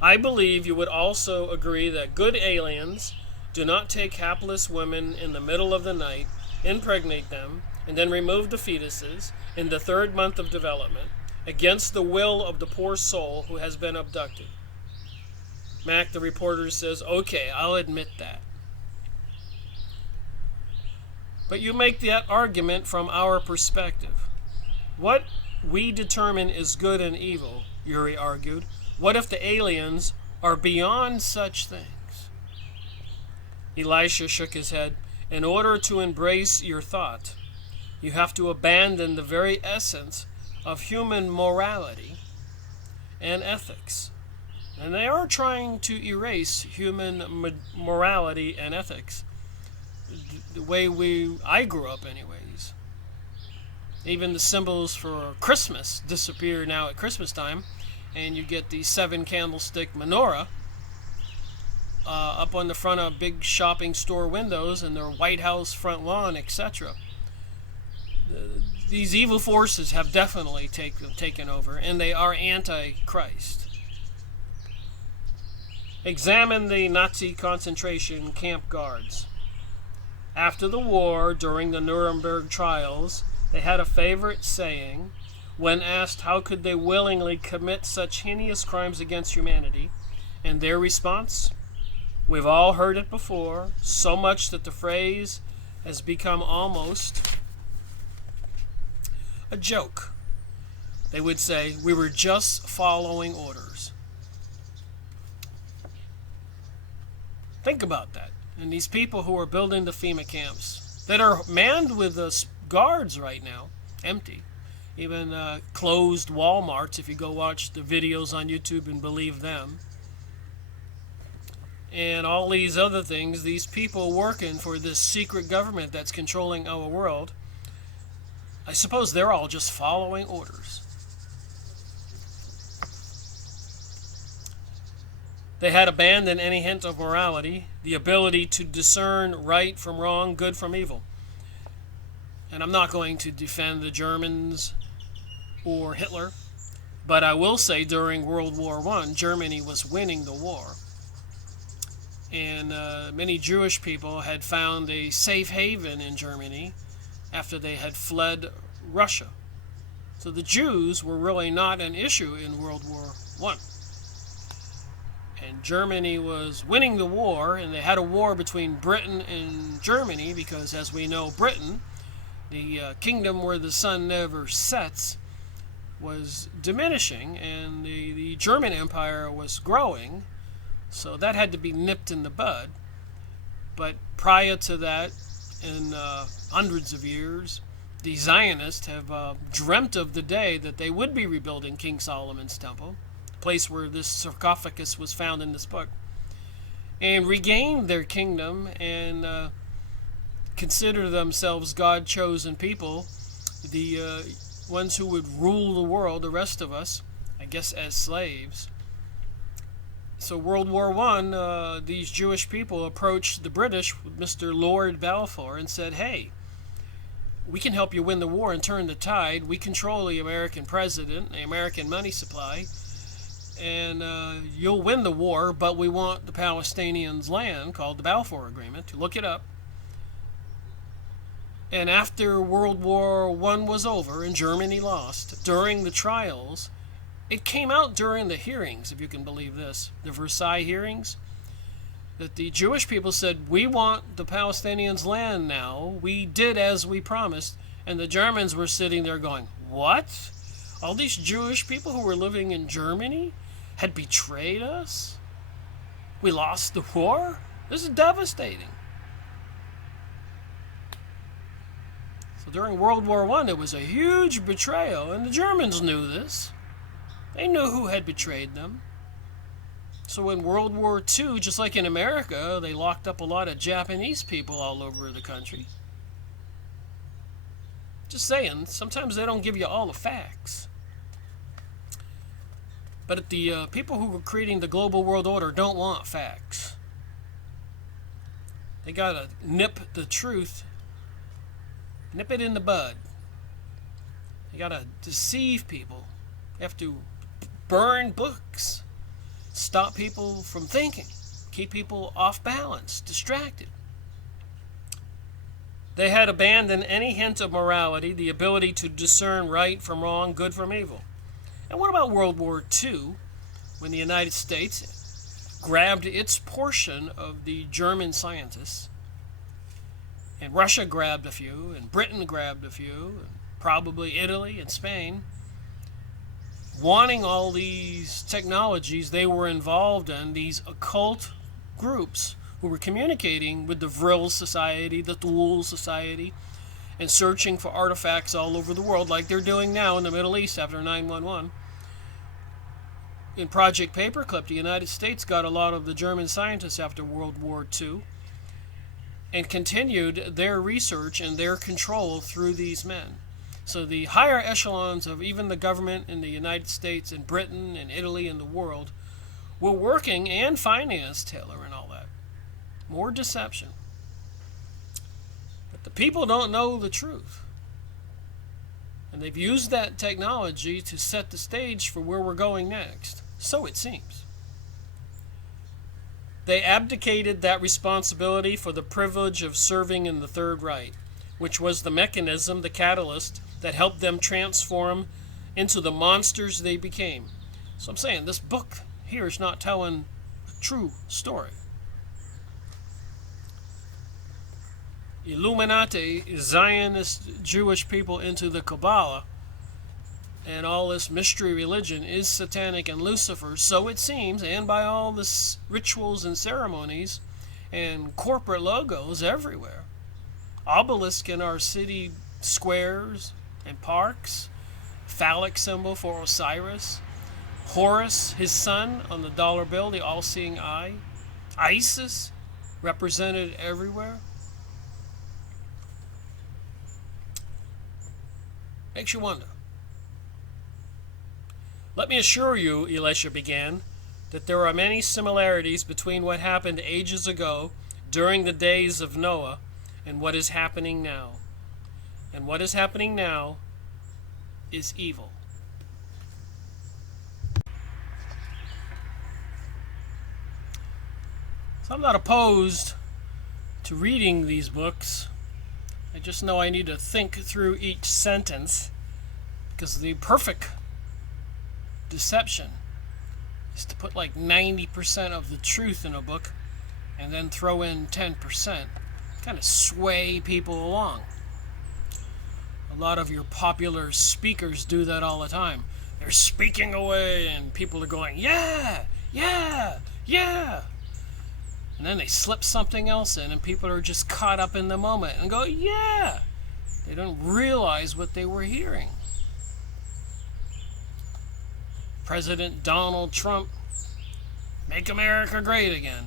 I believe you would also agree that good aliens do not take hapless women in the middle of the night, impregnate them, and then remove the fetuses in the third month of development against the will of the poor soul who has been abducted. Mac, the reporter, says, okay, I'll admit that. But you make that argument from our perspective. What we determine is good and evil, Yuri argued. What if the aliens are beyond such things? Elisha shook his head. In order to embrace your thought, you have to abandon the very essence of human morality and ethics. And they are trying to erase human morality and ethics. The way I grew up anyways. Even the symbols for Christmas disappear now at Christmas time, and you get the 7 candlestick menorah up on the front of big shopping store windows and their White House front lawn, etc. These evil forces have definitely taken over, and they are anti-Christ. Examine the Nazi concentration camp guards. After the war, during the Nuremberg trials, they had a favorite saying. When asked how could they willingly commit such heinous crimes against humanity, and their response, we've all heard it before, so much that the phrase has become almost a joke. They would say, we were just following orders. Think about that. And these people who are building the FEMA camps that are manned with guards right now, empty. Even closed Walmarts, if you go watch the videos on YouTube and believe them. And all these other things, these people working for this secret government that's controlling our world, I suppose they're all just following orders. They had abandoned any hint of morality, the ability to discern right from wrong, good from evil. And I'm not going to defend the Germans or Hitler, but I will say during World War I, Germany was winning the war. And many Jewish people had found a safe haven in Germany after they had fled Russia. So the Jews were really not an issue in World War I. And Germany was winning the war, and they had a war between Britain and Germany because, as we know, Britain, the kingdom where the sun never sets, was diminishing, and the German Empire was growing, so that had to be nipped in the bud. But prior to that, in hundreds of years, the Zionists have dreamt of the day that they would be rebuilding King Solomon's temple, the place where this sarcophagus was found in this book, and regain their kingdom and consider themselves God-chosen people, the ones who would rule the world, the rest of us, I guess, as slaves. So World War I, these Jewish people approached the British with Mr. Lord Balfour and said, hey, we can help you win the war and turn the tide. We control the American president, the American money supply, and you'll win the war, but we want the Palestinians' land, called the Balfour Agreement. Look it up. And after World War I was over and Germany lost, during the trials, it came out during the hearings, if you can believe this, the Versailles hearings, that the Jewish people said, we want the Palestinians' land now. We did as we promised. And the Germans were sitting there going, what? All these Jewish people who were living in Germany had betrayed us? We lost the war? This is devastating. So during World War I, there was a huge betrayal, and the Germans knew this. They knew who had betrayed them. So in World War II, just like in America, they locked up a lot of Japanese people all over the country. Just saying, sometimes they don't give you all the facts. But the people who were creating the global world order don't want facts. They gotta nip the truth, nip it in the bud. They gotta deceive people. They have to burn books. stop people from thinking, keep people off balance, distracted. They had abandoned any hint of morality, the ability to discern right from wrong, good from evil. And what about World War II, when the United States grabbed its portion of the German scientists, and Russia grabbed a few, and Britain grabbed a few, and probably Italy and Spain, wanting all these technologies they were involved in, these occult groups who were communicating with the Vril Society, the Thule Society, and searching for artifacts all over the world like they're doing now in the Middle East after 9/11. In Project Paperclip, the United States got a lot of the German scientists after World War II and continued their research and their control through these men. So the higher echelons of even the government in the United States and Britain and Italy and the world were working and financed Hitler and all that. More deception. But the people don't know the truth. And they've used that technology to set the stage for where we're going next. So it seems. They abdicated that responsibility for the privilege of serving in the Third Reich, which was the mechanism, the catalyst, that helped them transform into the monsters they became. So I'm saying this book here is not telling a true story. Illuminati, Zionist Jewish people into the Kabbalah, and all this mystery religion is satanic and Lucifer, so it seems, and by all this rituals and ceremonies and corporate logos everywhere. Obelisk in our city squares and parks, phallic symbol for Osiris, Horus, his son, on the dollar bill, the all-seeing eye, Isis represented everywhere. Makes you wonder. Let me assure you, Elisha began, that there are many similarities between what happened ages ago during the days of Noah and what is happening now. And what is happening now is evil. So I'm not opposed to reading these books. I just know I need to think through each sentence, because the perfect deception is to put like 90% of the truth in a book and then throw in 10%. Kind of sway people along. A lot of your popular speakers do that all the time. They're speaking away and people are going, yeah, yeah, yeah. And then they slip something else in and people are just caught up in the moment and go, yeah. They don't realize what they were hearing. President Donald Trump, make America great again.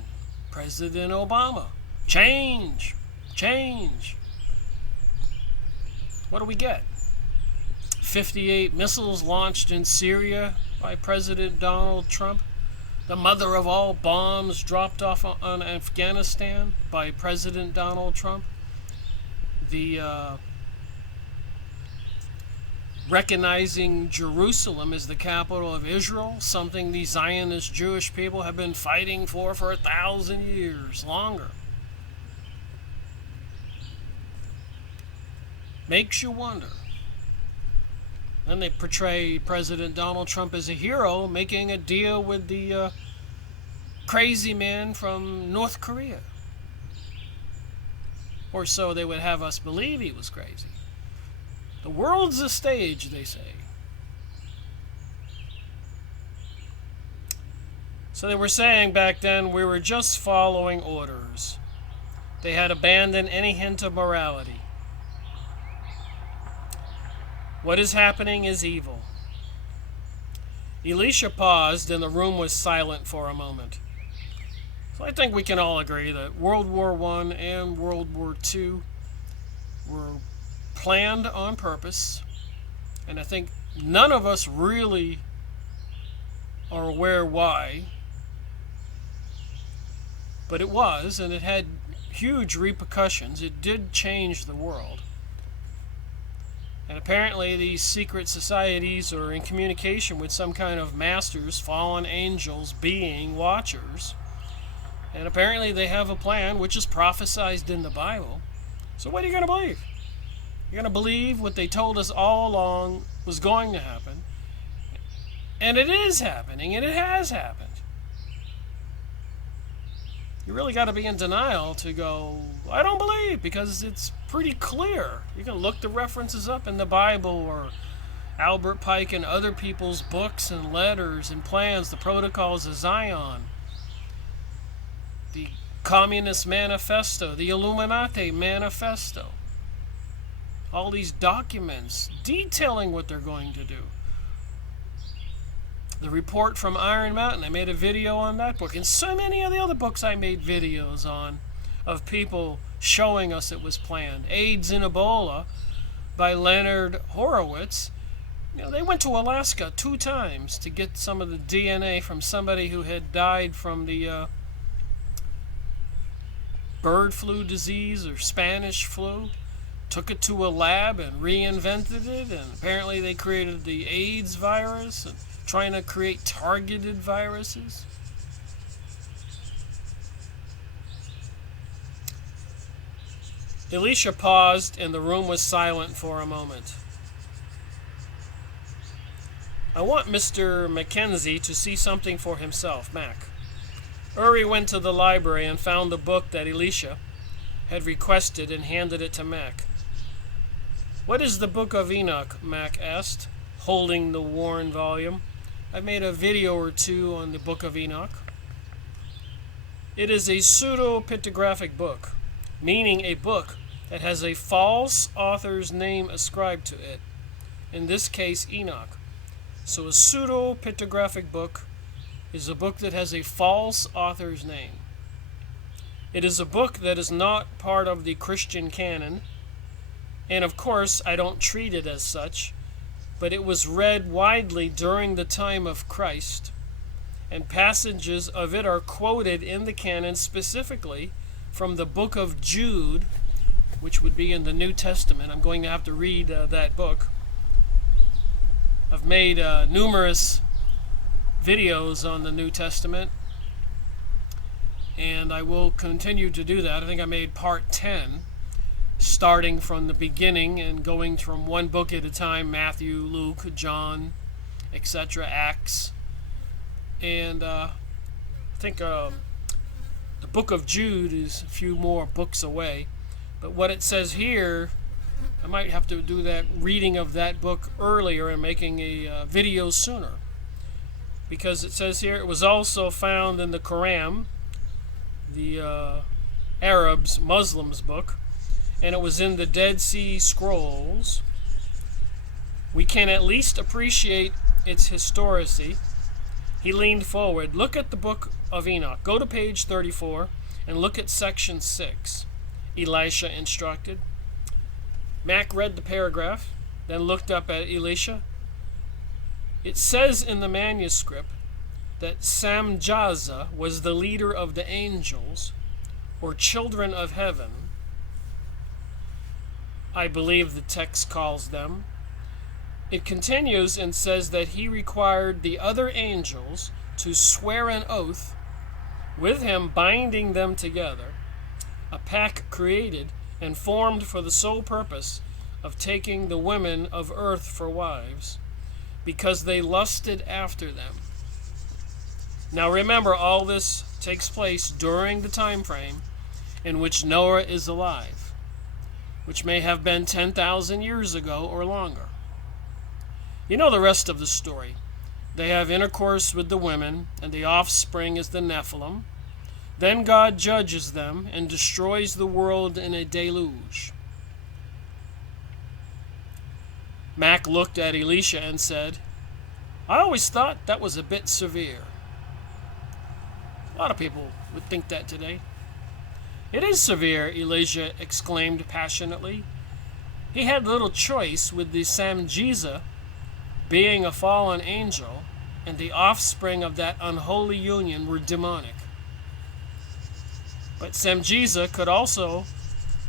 President Obama, change, change. What do we get? 58 missiles launched in Syria by President Donald Trump. The mother of all bombs dropped off on Afghanistan by President Donald Trump. The recognizing Jerusalem as the capital of Israel, something the Zionist Jewish people have been fighting for 1,000 years, longer. Makes you wonder. Then they portray President Donald Trump as a hero, making a deal with the crazy man from North Korea. Or so they would have us believe he was crazy. The world's a stage, they say. So they were saying back then we were just following orders. They had abandoned any hint of morality. What is happening is evil. Elisha paused and the room was silent for a moment. So I think we can all agree that World War I and World War II were planned on purpose, and I think none of us really are aware why, but it was, and it had huge repercussions. It did change the world. And apparently these secret societies are in communication with some kind of masters, fallen angels, being watchers. And apparently they have a plan which is prophesied in the Bible. So what are you going to believe? You're going to believe what they told us all along was going to happen. And it is happening, and it has happened. You really got to be in denial to go, I don't believe, because it's pretty clear. You can look the references up in the Bible or Albert Pike and other people's books and letters and plans, the Protocols of Zion, the Communist Manifesto, the Illuminati Manifesto. All these documents detailing what they're going to do. The report from Iron Mountain, I made a video on that book. And so many of the other books I made videos on of people showing us it was planned. AIDS and Ebola by Leonard Horowitz. You know, they went to Alaska 2 times to get some of the DNA from somebody who had died from the bird flu disease or Spanish flu. Took it to a lab and reinvented it, and apparently they created the AIDS virus and trying to create targeted viruses. Elisha paused and the room was silent for a moment. I want Mr. Mackenzie to see something for himself, Mac. Uri went to the library and found the book that Elisha had requested and handed it to Mac. What is the Book of Enoch? Mac asked, holding the worn volume. I've made a video or 2 on the Book of Enoch. It is a pseudo-pictographic book, meaning a book that has a false author's name ascribed to it, in this case Enoch. So a pseudo-pictographic book is a book that has a false author's name. It is a book that is not part of the Christian canon, and of course I don't treat it as such, but it was read widely during the time of Christ, and passages of it are quoted in the canon specifically from the book of Jude, which would be in the New Testament. I'm going to have to read that book. I've made numerous videos on the New Testament, and I will continue to do that. I think I made part 10, starting from the beginning and going from one book at a time, Matthew, Luke, John, etc., Acts. And I think the book of Jude is a few more books away. But what it says here, I might have to do that reading of that book earlier and making a video sooner. Because it says here, it was also found in the Quran, the Arabs, Muslims book, and it was in the Dead Sea Scrolls. We can at least appreciate its historicity. He leaned forward. Look at the book of Enoch. Go to page 34 and look at section 6. Elisha instructed. Mac read the paragraph, then looked up at Elisha. It says in the manuscript that Samjaza was the leader of the angels, or children of heaven, I believe the text calls them. It continues and says that he required the other angels to swear an oath, with him binding them together, a pact created and formed for the sole purpose of taking the women of earth for wives, because they lusted after them. Now remember, all this takes place during the time frame in which Noah is alive, which may have been 10,000 years ago or longer. You know the rest of the story. They have intercourse with the women, and the offspring is the Nephilim. Then God judges them and destroys the world in a deluge. Mac looked at Elisha and said, I always thought that was a bit severe. A lot of people would think that today. It is severe, Elisha exclaimed passionately. He had little choice with the Samjiza being a fallen angel, and the offspring of that unholy union were demonic. But Samjiza could also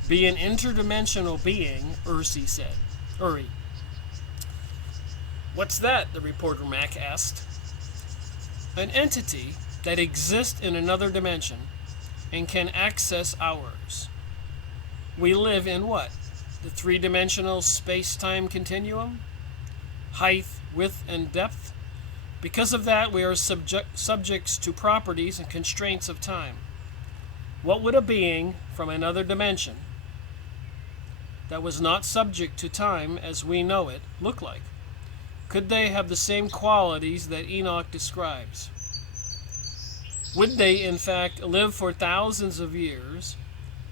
be an interdimensional being, Uri said. What's that? The reporter Mac asked. An entity that exists in another dimension and can access ours. We live in what? The three-dimensional space-time continuum? Height, width, and depth? Because of that, we are subjects to properties and constraints of time. What would a being from another dimension that was not subject to time as we know it look like? Could they have the same qualities that Enoch describes? Would they, in fact, live for thousands of years?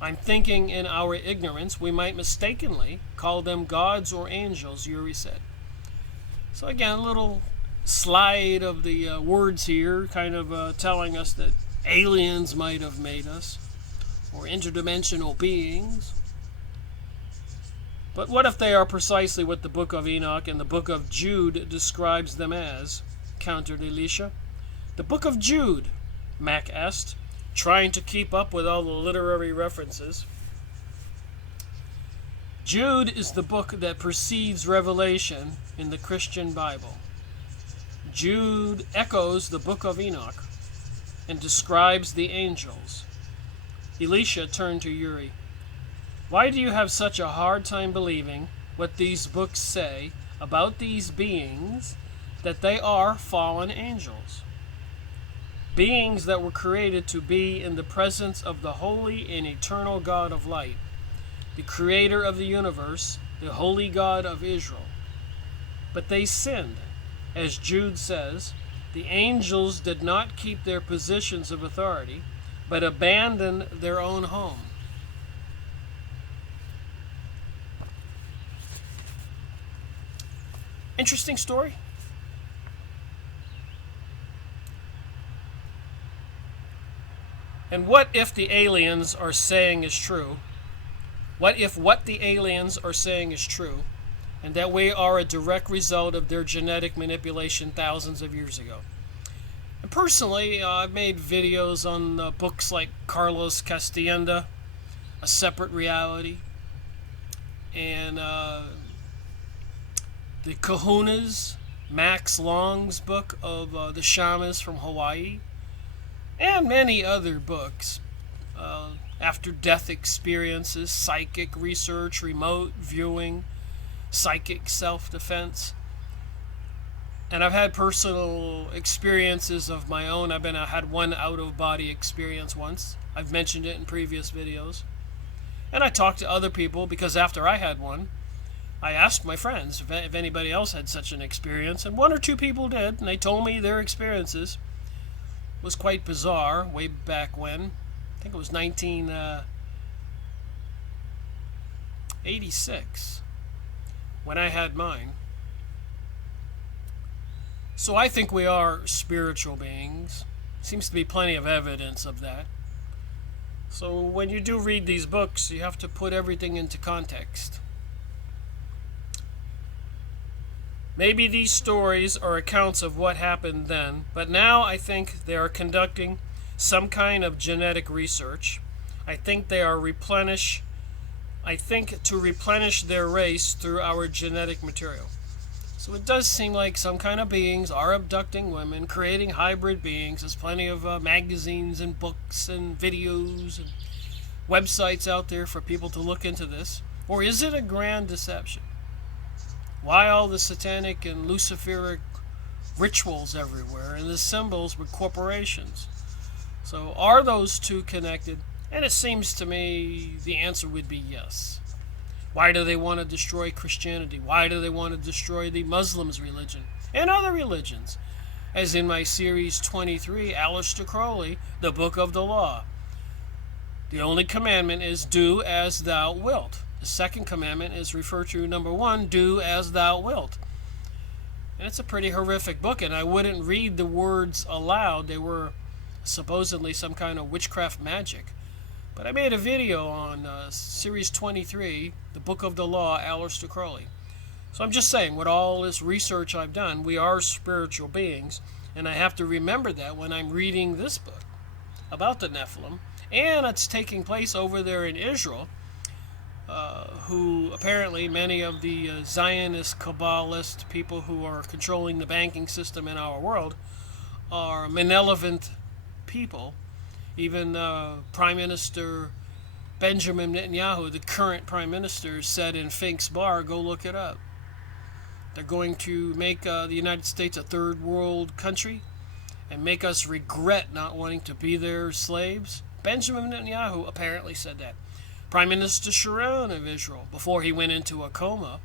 I'm thinking in our ignorance we might mistakenly call them gods or angels, Yuri said. So again, a little slide of the words here, kind of telling us that aliens might have made us, or interdimensional beings. But what if they are precisely what the book of Enoch and the book of Jude describes them as? Countered Elisha. The book of Jude, Mac asked, trying to keep up with all the literary references. Jude is the book that precedes Revelation in the Christian Bible. Jude echoes the book of Enoch and describes the angels. Elisha turned to Yuri. Why do you have such a hard time believing what these books say about these beings, that they are fallen angels? Beings that were created to be in the presence of the holy and eternal God of light, the creator of the universe, the holy God of Israel. But they sinned. As Jude says, the angels did not keep their positions of authority, but abandoned their own home. Interesting story. And what if the aliens are saying is true? What if what the aliens are saying is true, and that we are a direct result of their genetic manipulation thousands of years ago? And personally, I've made videos on books like Carlos Castaneda, A Separate Reality, and the Kahunas, Max Long's book of the shamans from Hawaii, and many other books. After-death experiences, psychic research, remote viewing, psychic self-defense. And I've had personal experiences of my own. I had one out-of-body experience once. I've mentioned it in previous videos. And I talked to other people because after I had one, I asked my friends if anybody else had such an experience, and one or two people did, and they told me their experiences. It was quite bizarre way back when. I think it was 1986 when I had mine. So I think we are spiritual beings. Seems to be plenty of evidence of that. So when you do read these books, you have to put everything into context. Maybe these stories are accounts of what happened then, but now I think they are conducting some kind of genetic research. I think to replenish their race through our genetic material. So it does seem like some kind of beings are abducting women, creating hybrid beings. There's plenty of magazines and books and videos and websites out there for people to look into this. Or is it a grand deception? Why all the satanic and luciferic rituals everywhere and the symbols with corporations? So are those two connected? And it seems to me the answer would be yes. Why do they want to destroy Christianity? Why do they want to destroy the Muslims' religion and other religions? As in my series 23, Aleister Crowley, the Book of the Law. The only commandment is do as thou wilt. The second commandment is referred to number 1, do as thou wilt. And it's a pretty horrific book, and I wouldn't read the words aloud. They were supposedly some kind of witchcraft magic. But I made a video on Series 23, The Book of the Law, Aleister Crowley. So I'm just saying, with all this research I've done, we are spiritual beings, and I have to remember that when I'm reading this book about the Nephilim, and it's taking place over there in Israel. who apparently many of the Zionist Kabbalist people who are controlling the banking system in our world are malevolent people. Even Prime Minister Benjamin Netanyahu, the current Prime Minister, said in Fink's Bar, go look it up. They're going to make the United States a third world country and make us regret not wanting to be their slaves. Benjamin Netanyahu apparently said that. Prime Minister Sharon of Israel, before he went into a coma,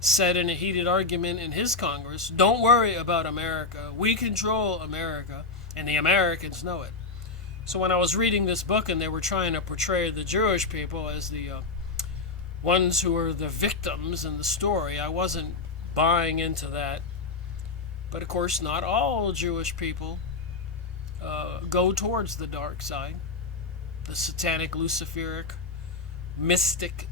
said in a heated argument in his Congress, don't worry about America. We control America, and the Americans know it. So when I was reading this book and they were trying to portray the Jewish people as the ones who are the victims in the story, I wasn't buying into that. But of course, not all Jewish people go towards the dark side, the satanic, Luciferic, mystic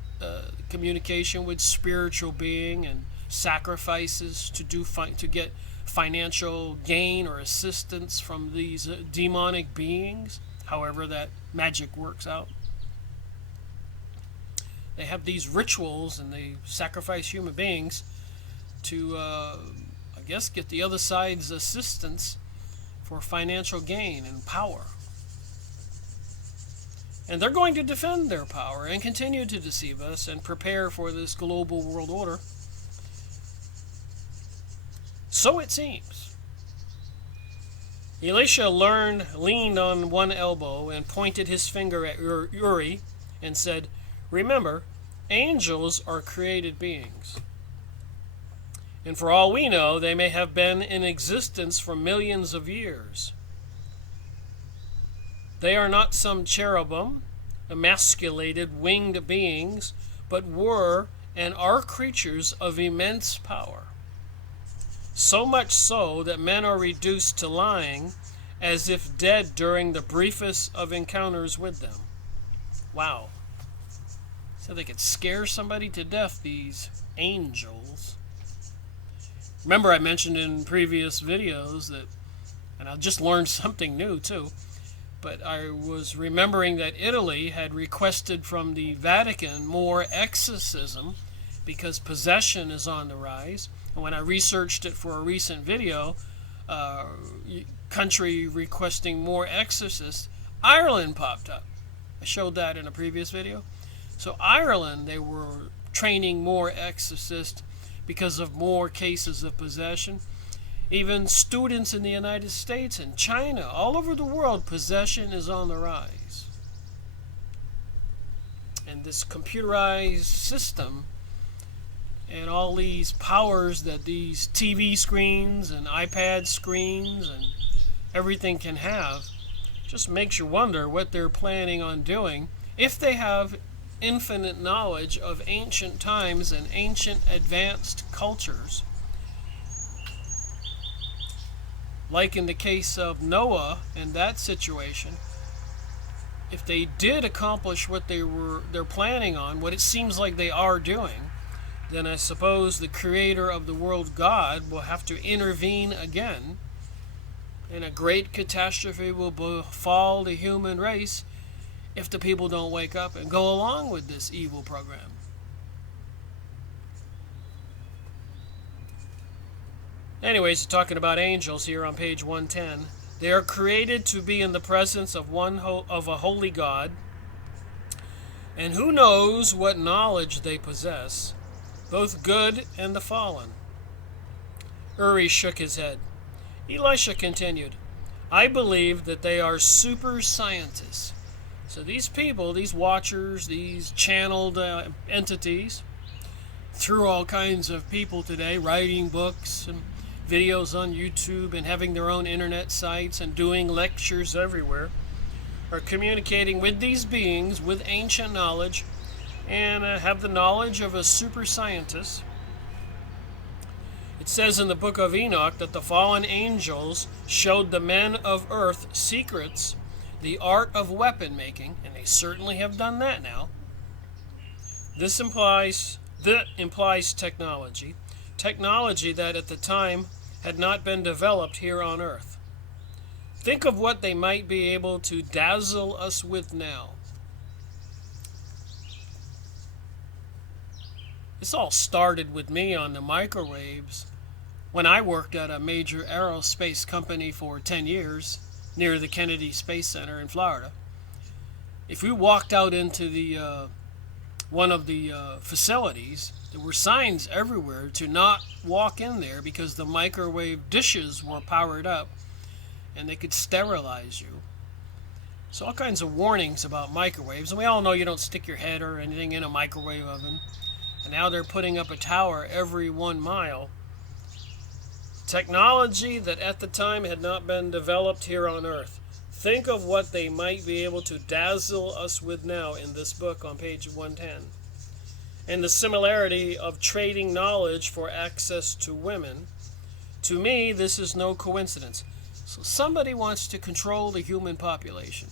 communication with spiritual being and sacrifices to get financial gain or assistance from these demonic beings, however that magic works out. They have these rituals and they sacrifice human beings to, I guess, get the other side's assistance for financial gain and power. And they're going to defend their power and continue to deceive us and prepare for this global world order. So it seems. Elisha leaned on one elbow and pointed his finger at Uri and said, remember, angels are created beings. And for all we know, they may have been in existence for millions of years. They are not some cherubim, emasculated, winged beings, but were and are creatures of immense power. So much so that men are reduced to lying as if dead during the briefest of encounters with them. Wow. So they could scare somebody to death, these angels. Remember I mentioned in previous videos that, and I just learned something new too, but I was remembering that Italy had requested from the Vatican more exorcism because possession is on the rise. And when I researched it for a recent video, country requesting more exorcists, Ireland popped up. I showed that in a previous video. So Ireland, they were training more exorcists because of more cases of possession. Even students in the United States and China, all over the world, possession is on the rise. And this computerized system and all these powers that these TV screens and iPad screens and everything can have just makes you wonder what they're planning on doing if they have infinite knowledge of ancient times and ancient advanced cultures. Like in the case of Noah and that situation, if they did accomplish what they're planning on, what it seems like they are doing, then I suppose the creator of the world, God, will have to intervene again, and a great catastrophe will befall the human race if the people don't wake up and go along with this evil program. Anyways, talking about angels here on page 110, they are created to be in the presence of a holy God, and who knows what knowledge they possess, both good and the fallen. Uri shook his head. Elisha continued, I believe that they are super scientists. So these people, these watchers, these channeled entities, through all kinds of people today, writing books and videos on YouTube and having their own internet sites and doing lectures everywhere, are communicating with these beings with ancient knowledge and have the knowledge of a super scientist. It says in the book of Enoch that the fallen angels showed the men of earth secrets, the art of weapon making, and they certainly have done that now. This implies technology that at the time had not been developed here on earth. Think of what they might be able to dazzle us with now. This all started with me on the microwaves when I worked at a major aerospace company for 10 years near the Kennedy Space Center in Florida. If we walked out into the one of the facilities, there were signs everywhere to not walk in there because the microwave dishes were powered up and they could sterilize you. So all kinds of warnings about microwaves, and we all know you don't stick your head or anything in a microwave oven. And now they're putting up a tower every 1 mile. Technology that at the time had not been developed here on Earth. Think of what they might be able to dazzle us with now in this book on page 110. And the similarity of trading knowledge for access to women. To me, this is no coincidence. So somebody wants to control the human population.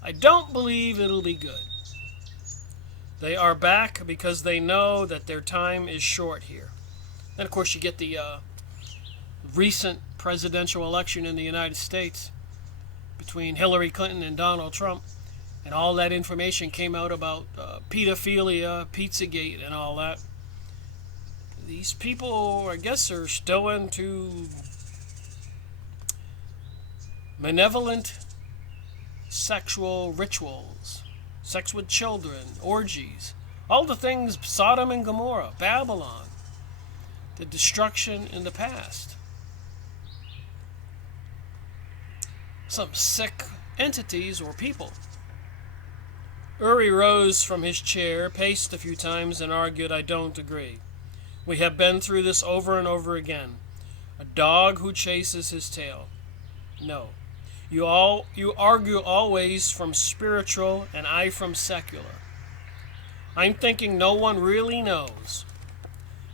I don't believe it'll be good. They are back because they know that their time is short here. Then, of course, you get the recent presidential election in the United States between Hillary Clinton and Donald Trump, and all that information came out about pedophilia, Pizzagate, and all that. These people, I guess, are still into malevolent sexual rituals, sex with children, orgies, all the things Sodom and Gomorrah, Babylon, the destruction in the past. Some sick entities or people. Uri rose from his chair, paced a few times, and argued, "I don't agree. We have been through this over and over again. A dog who chases his tail. No. You argue always from spiritual and I from secular. I'm thinking no one really knows.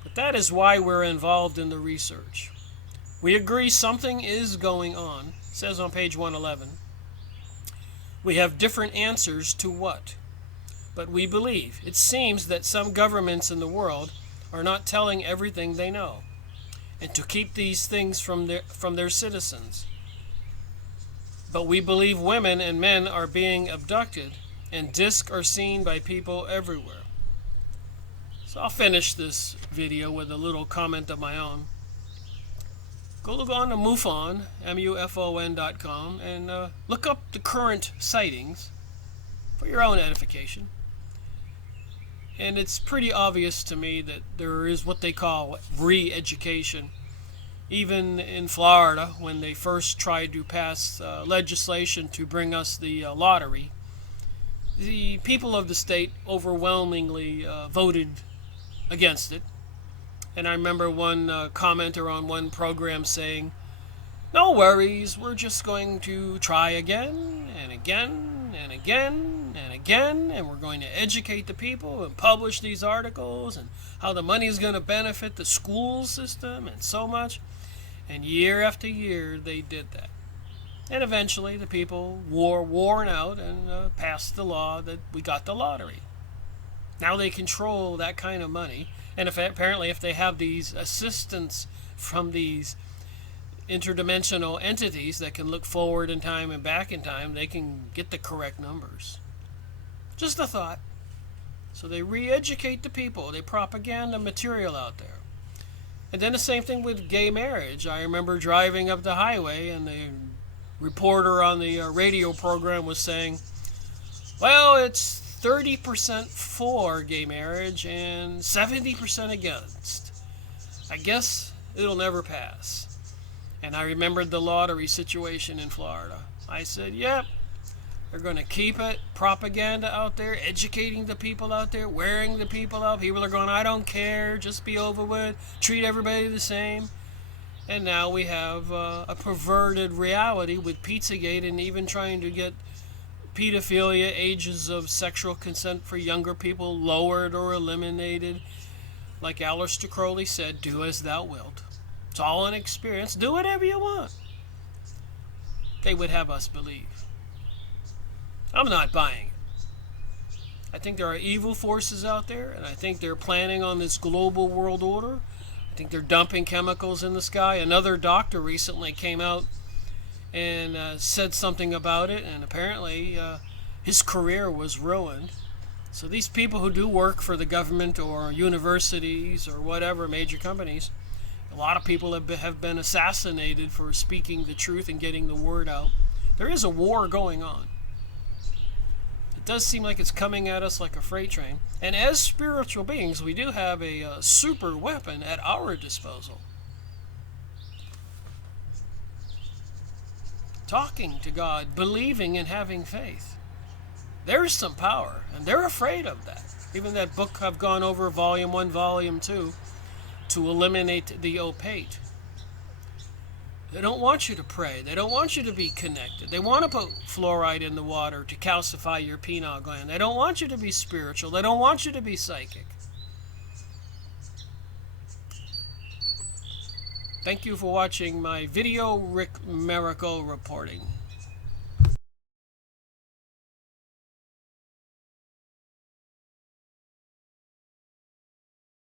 But that is why we're involved in the research. We agree something is going on," it says on page 111. "We have different answers to what. But we believe. It seems that some governments in the world are not telling everything they know, and to keep these things from their citizens. But we believe women and men are being abducted, and discs are seen by people everywhere." So I'll finish this video with a little comment of my own. Go look on to MUFON, MUFON.com, and look up the current sightings for your own edification. And it's pretty obvious to me that there is what they call re-education. Even in Florida, when they first tried to pass legislation to bring us the lottery, the people of the state overwhelmingly voted against it. And I remember one commenter on one program saying, "No worries, we're just going to try again and again and again and again, and we're going to educate the people and publish these articles and how the money is going to benefit the school system and so much." And year after year they did that. And eventually the people were worn out and passed the law that we got the lottery. Now they control that kind of money. And apparently if they have these assistants from these interdimensional entities that can look forward in time and back in time, they can get the correct numbers. Just a thought. So they re-educate the people. They propaganda material out there. And then the same thing with gay marriage. I remember driving up the highway and the reporter on the radio program was saying, "Well, it's 30% for gay marriage and 70% against. I guess it'll never pass." And I remembered the lottery situation in Florida. I said, yep, they're going to keep it, propaganda out there, educating the people out there, wearing the people out. People are going, "I don't care, just be over with, treat everybody the same." And now we have a perverted reality with Pizzagate and even trying to get pedophilia, ages of sexual consent for younger people lowered or eliminated. Like Aleister Crowley said, "Do as thou wilt." It's all an experience. Do whatever you want. They would have us believe. I'm not buying it. I think there are evil forces out there, and I think they're planning on this global world order. I think they're dumping chemicals in the sky. Another doctor recently came out and said something about it, and apparently his career was ruined. So these people who do work for the government or universities or whatever, major companies, a lot of people have been assassinated for speaking the truth and getting the word out. There is a war going on. It does seem like it's coming at us like a freight train. And as spiritual beings, we do have a super weapon at our disposal. Talking to God, believing and having faith. There's some power, and they're afraid of that. Even that book I've gone over, Volume 1, Volume 2, to eliminate the opaque. They don't want you to pray. They don't want you to be connected. They want to put fluoride in the water to calcify your pineal gland. They don't want you to be spiritual. They don't want you to be psychic. Thank you for watching my video Rick Miracle reporting.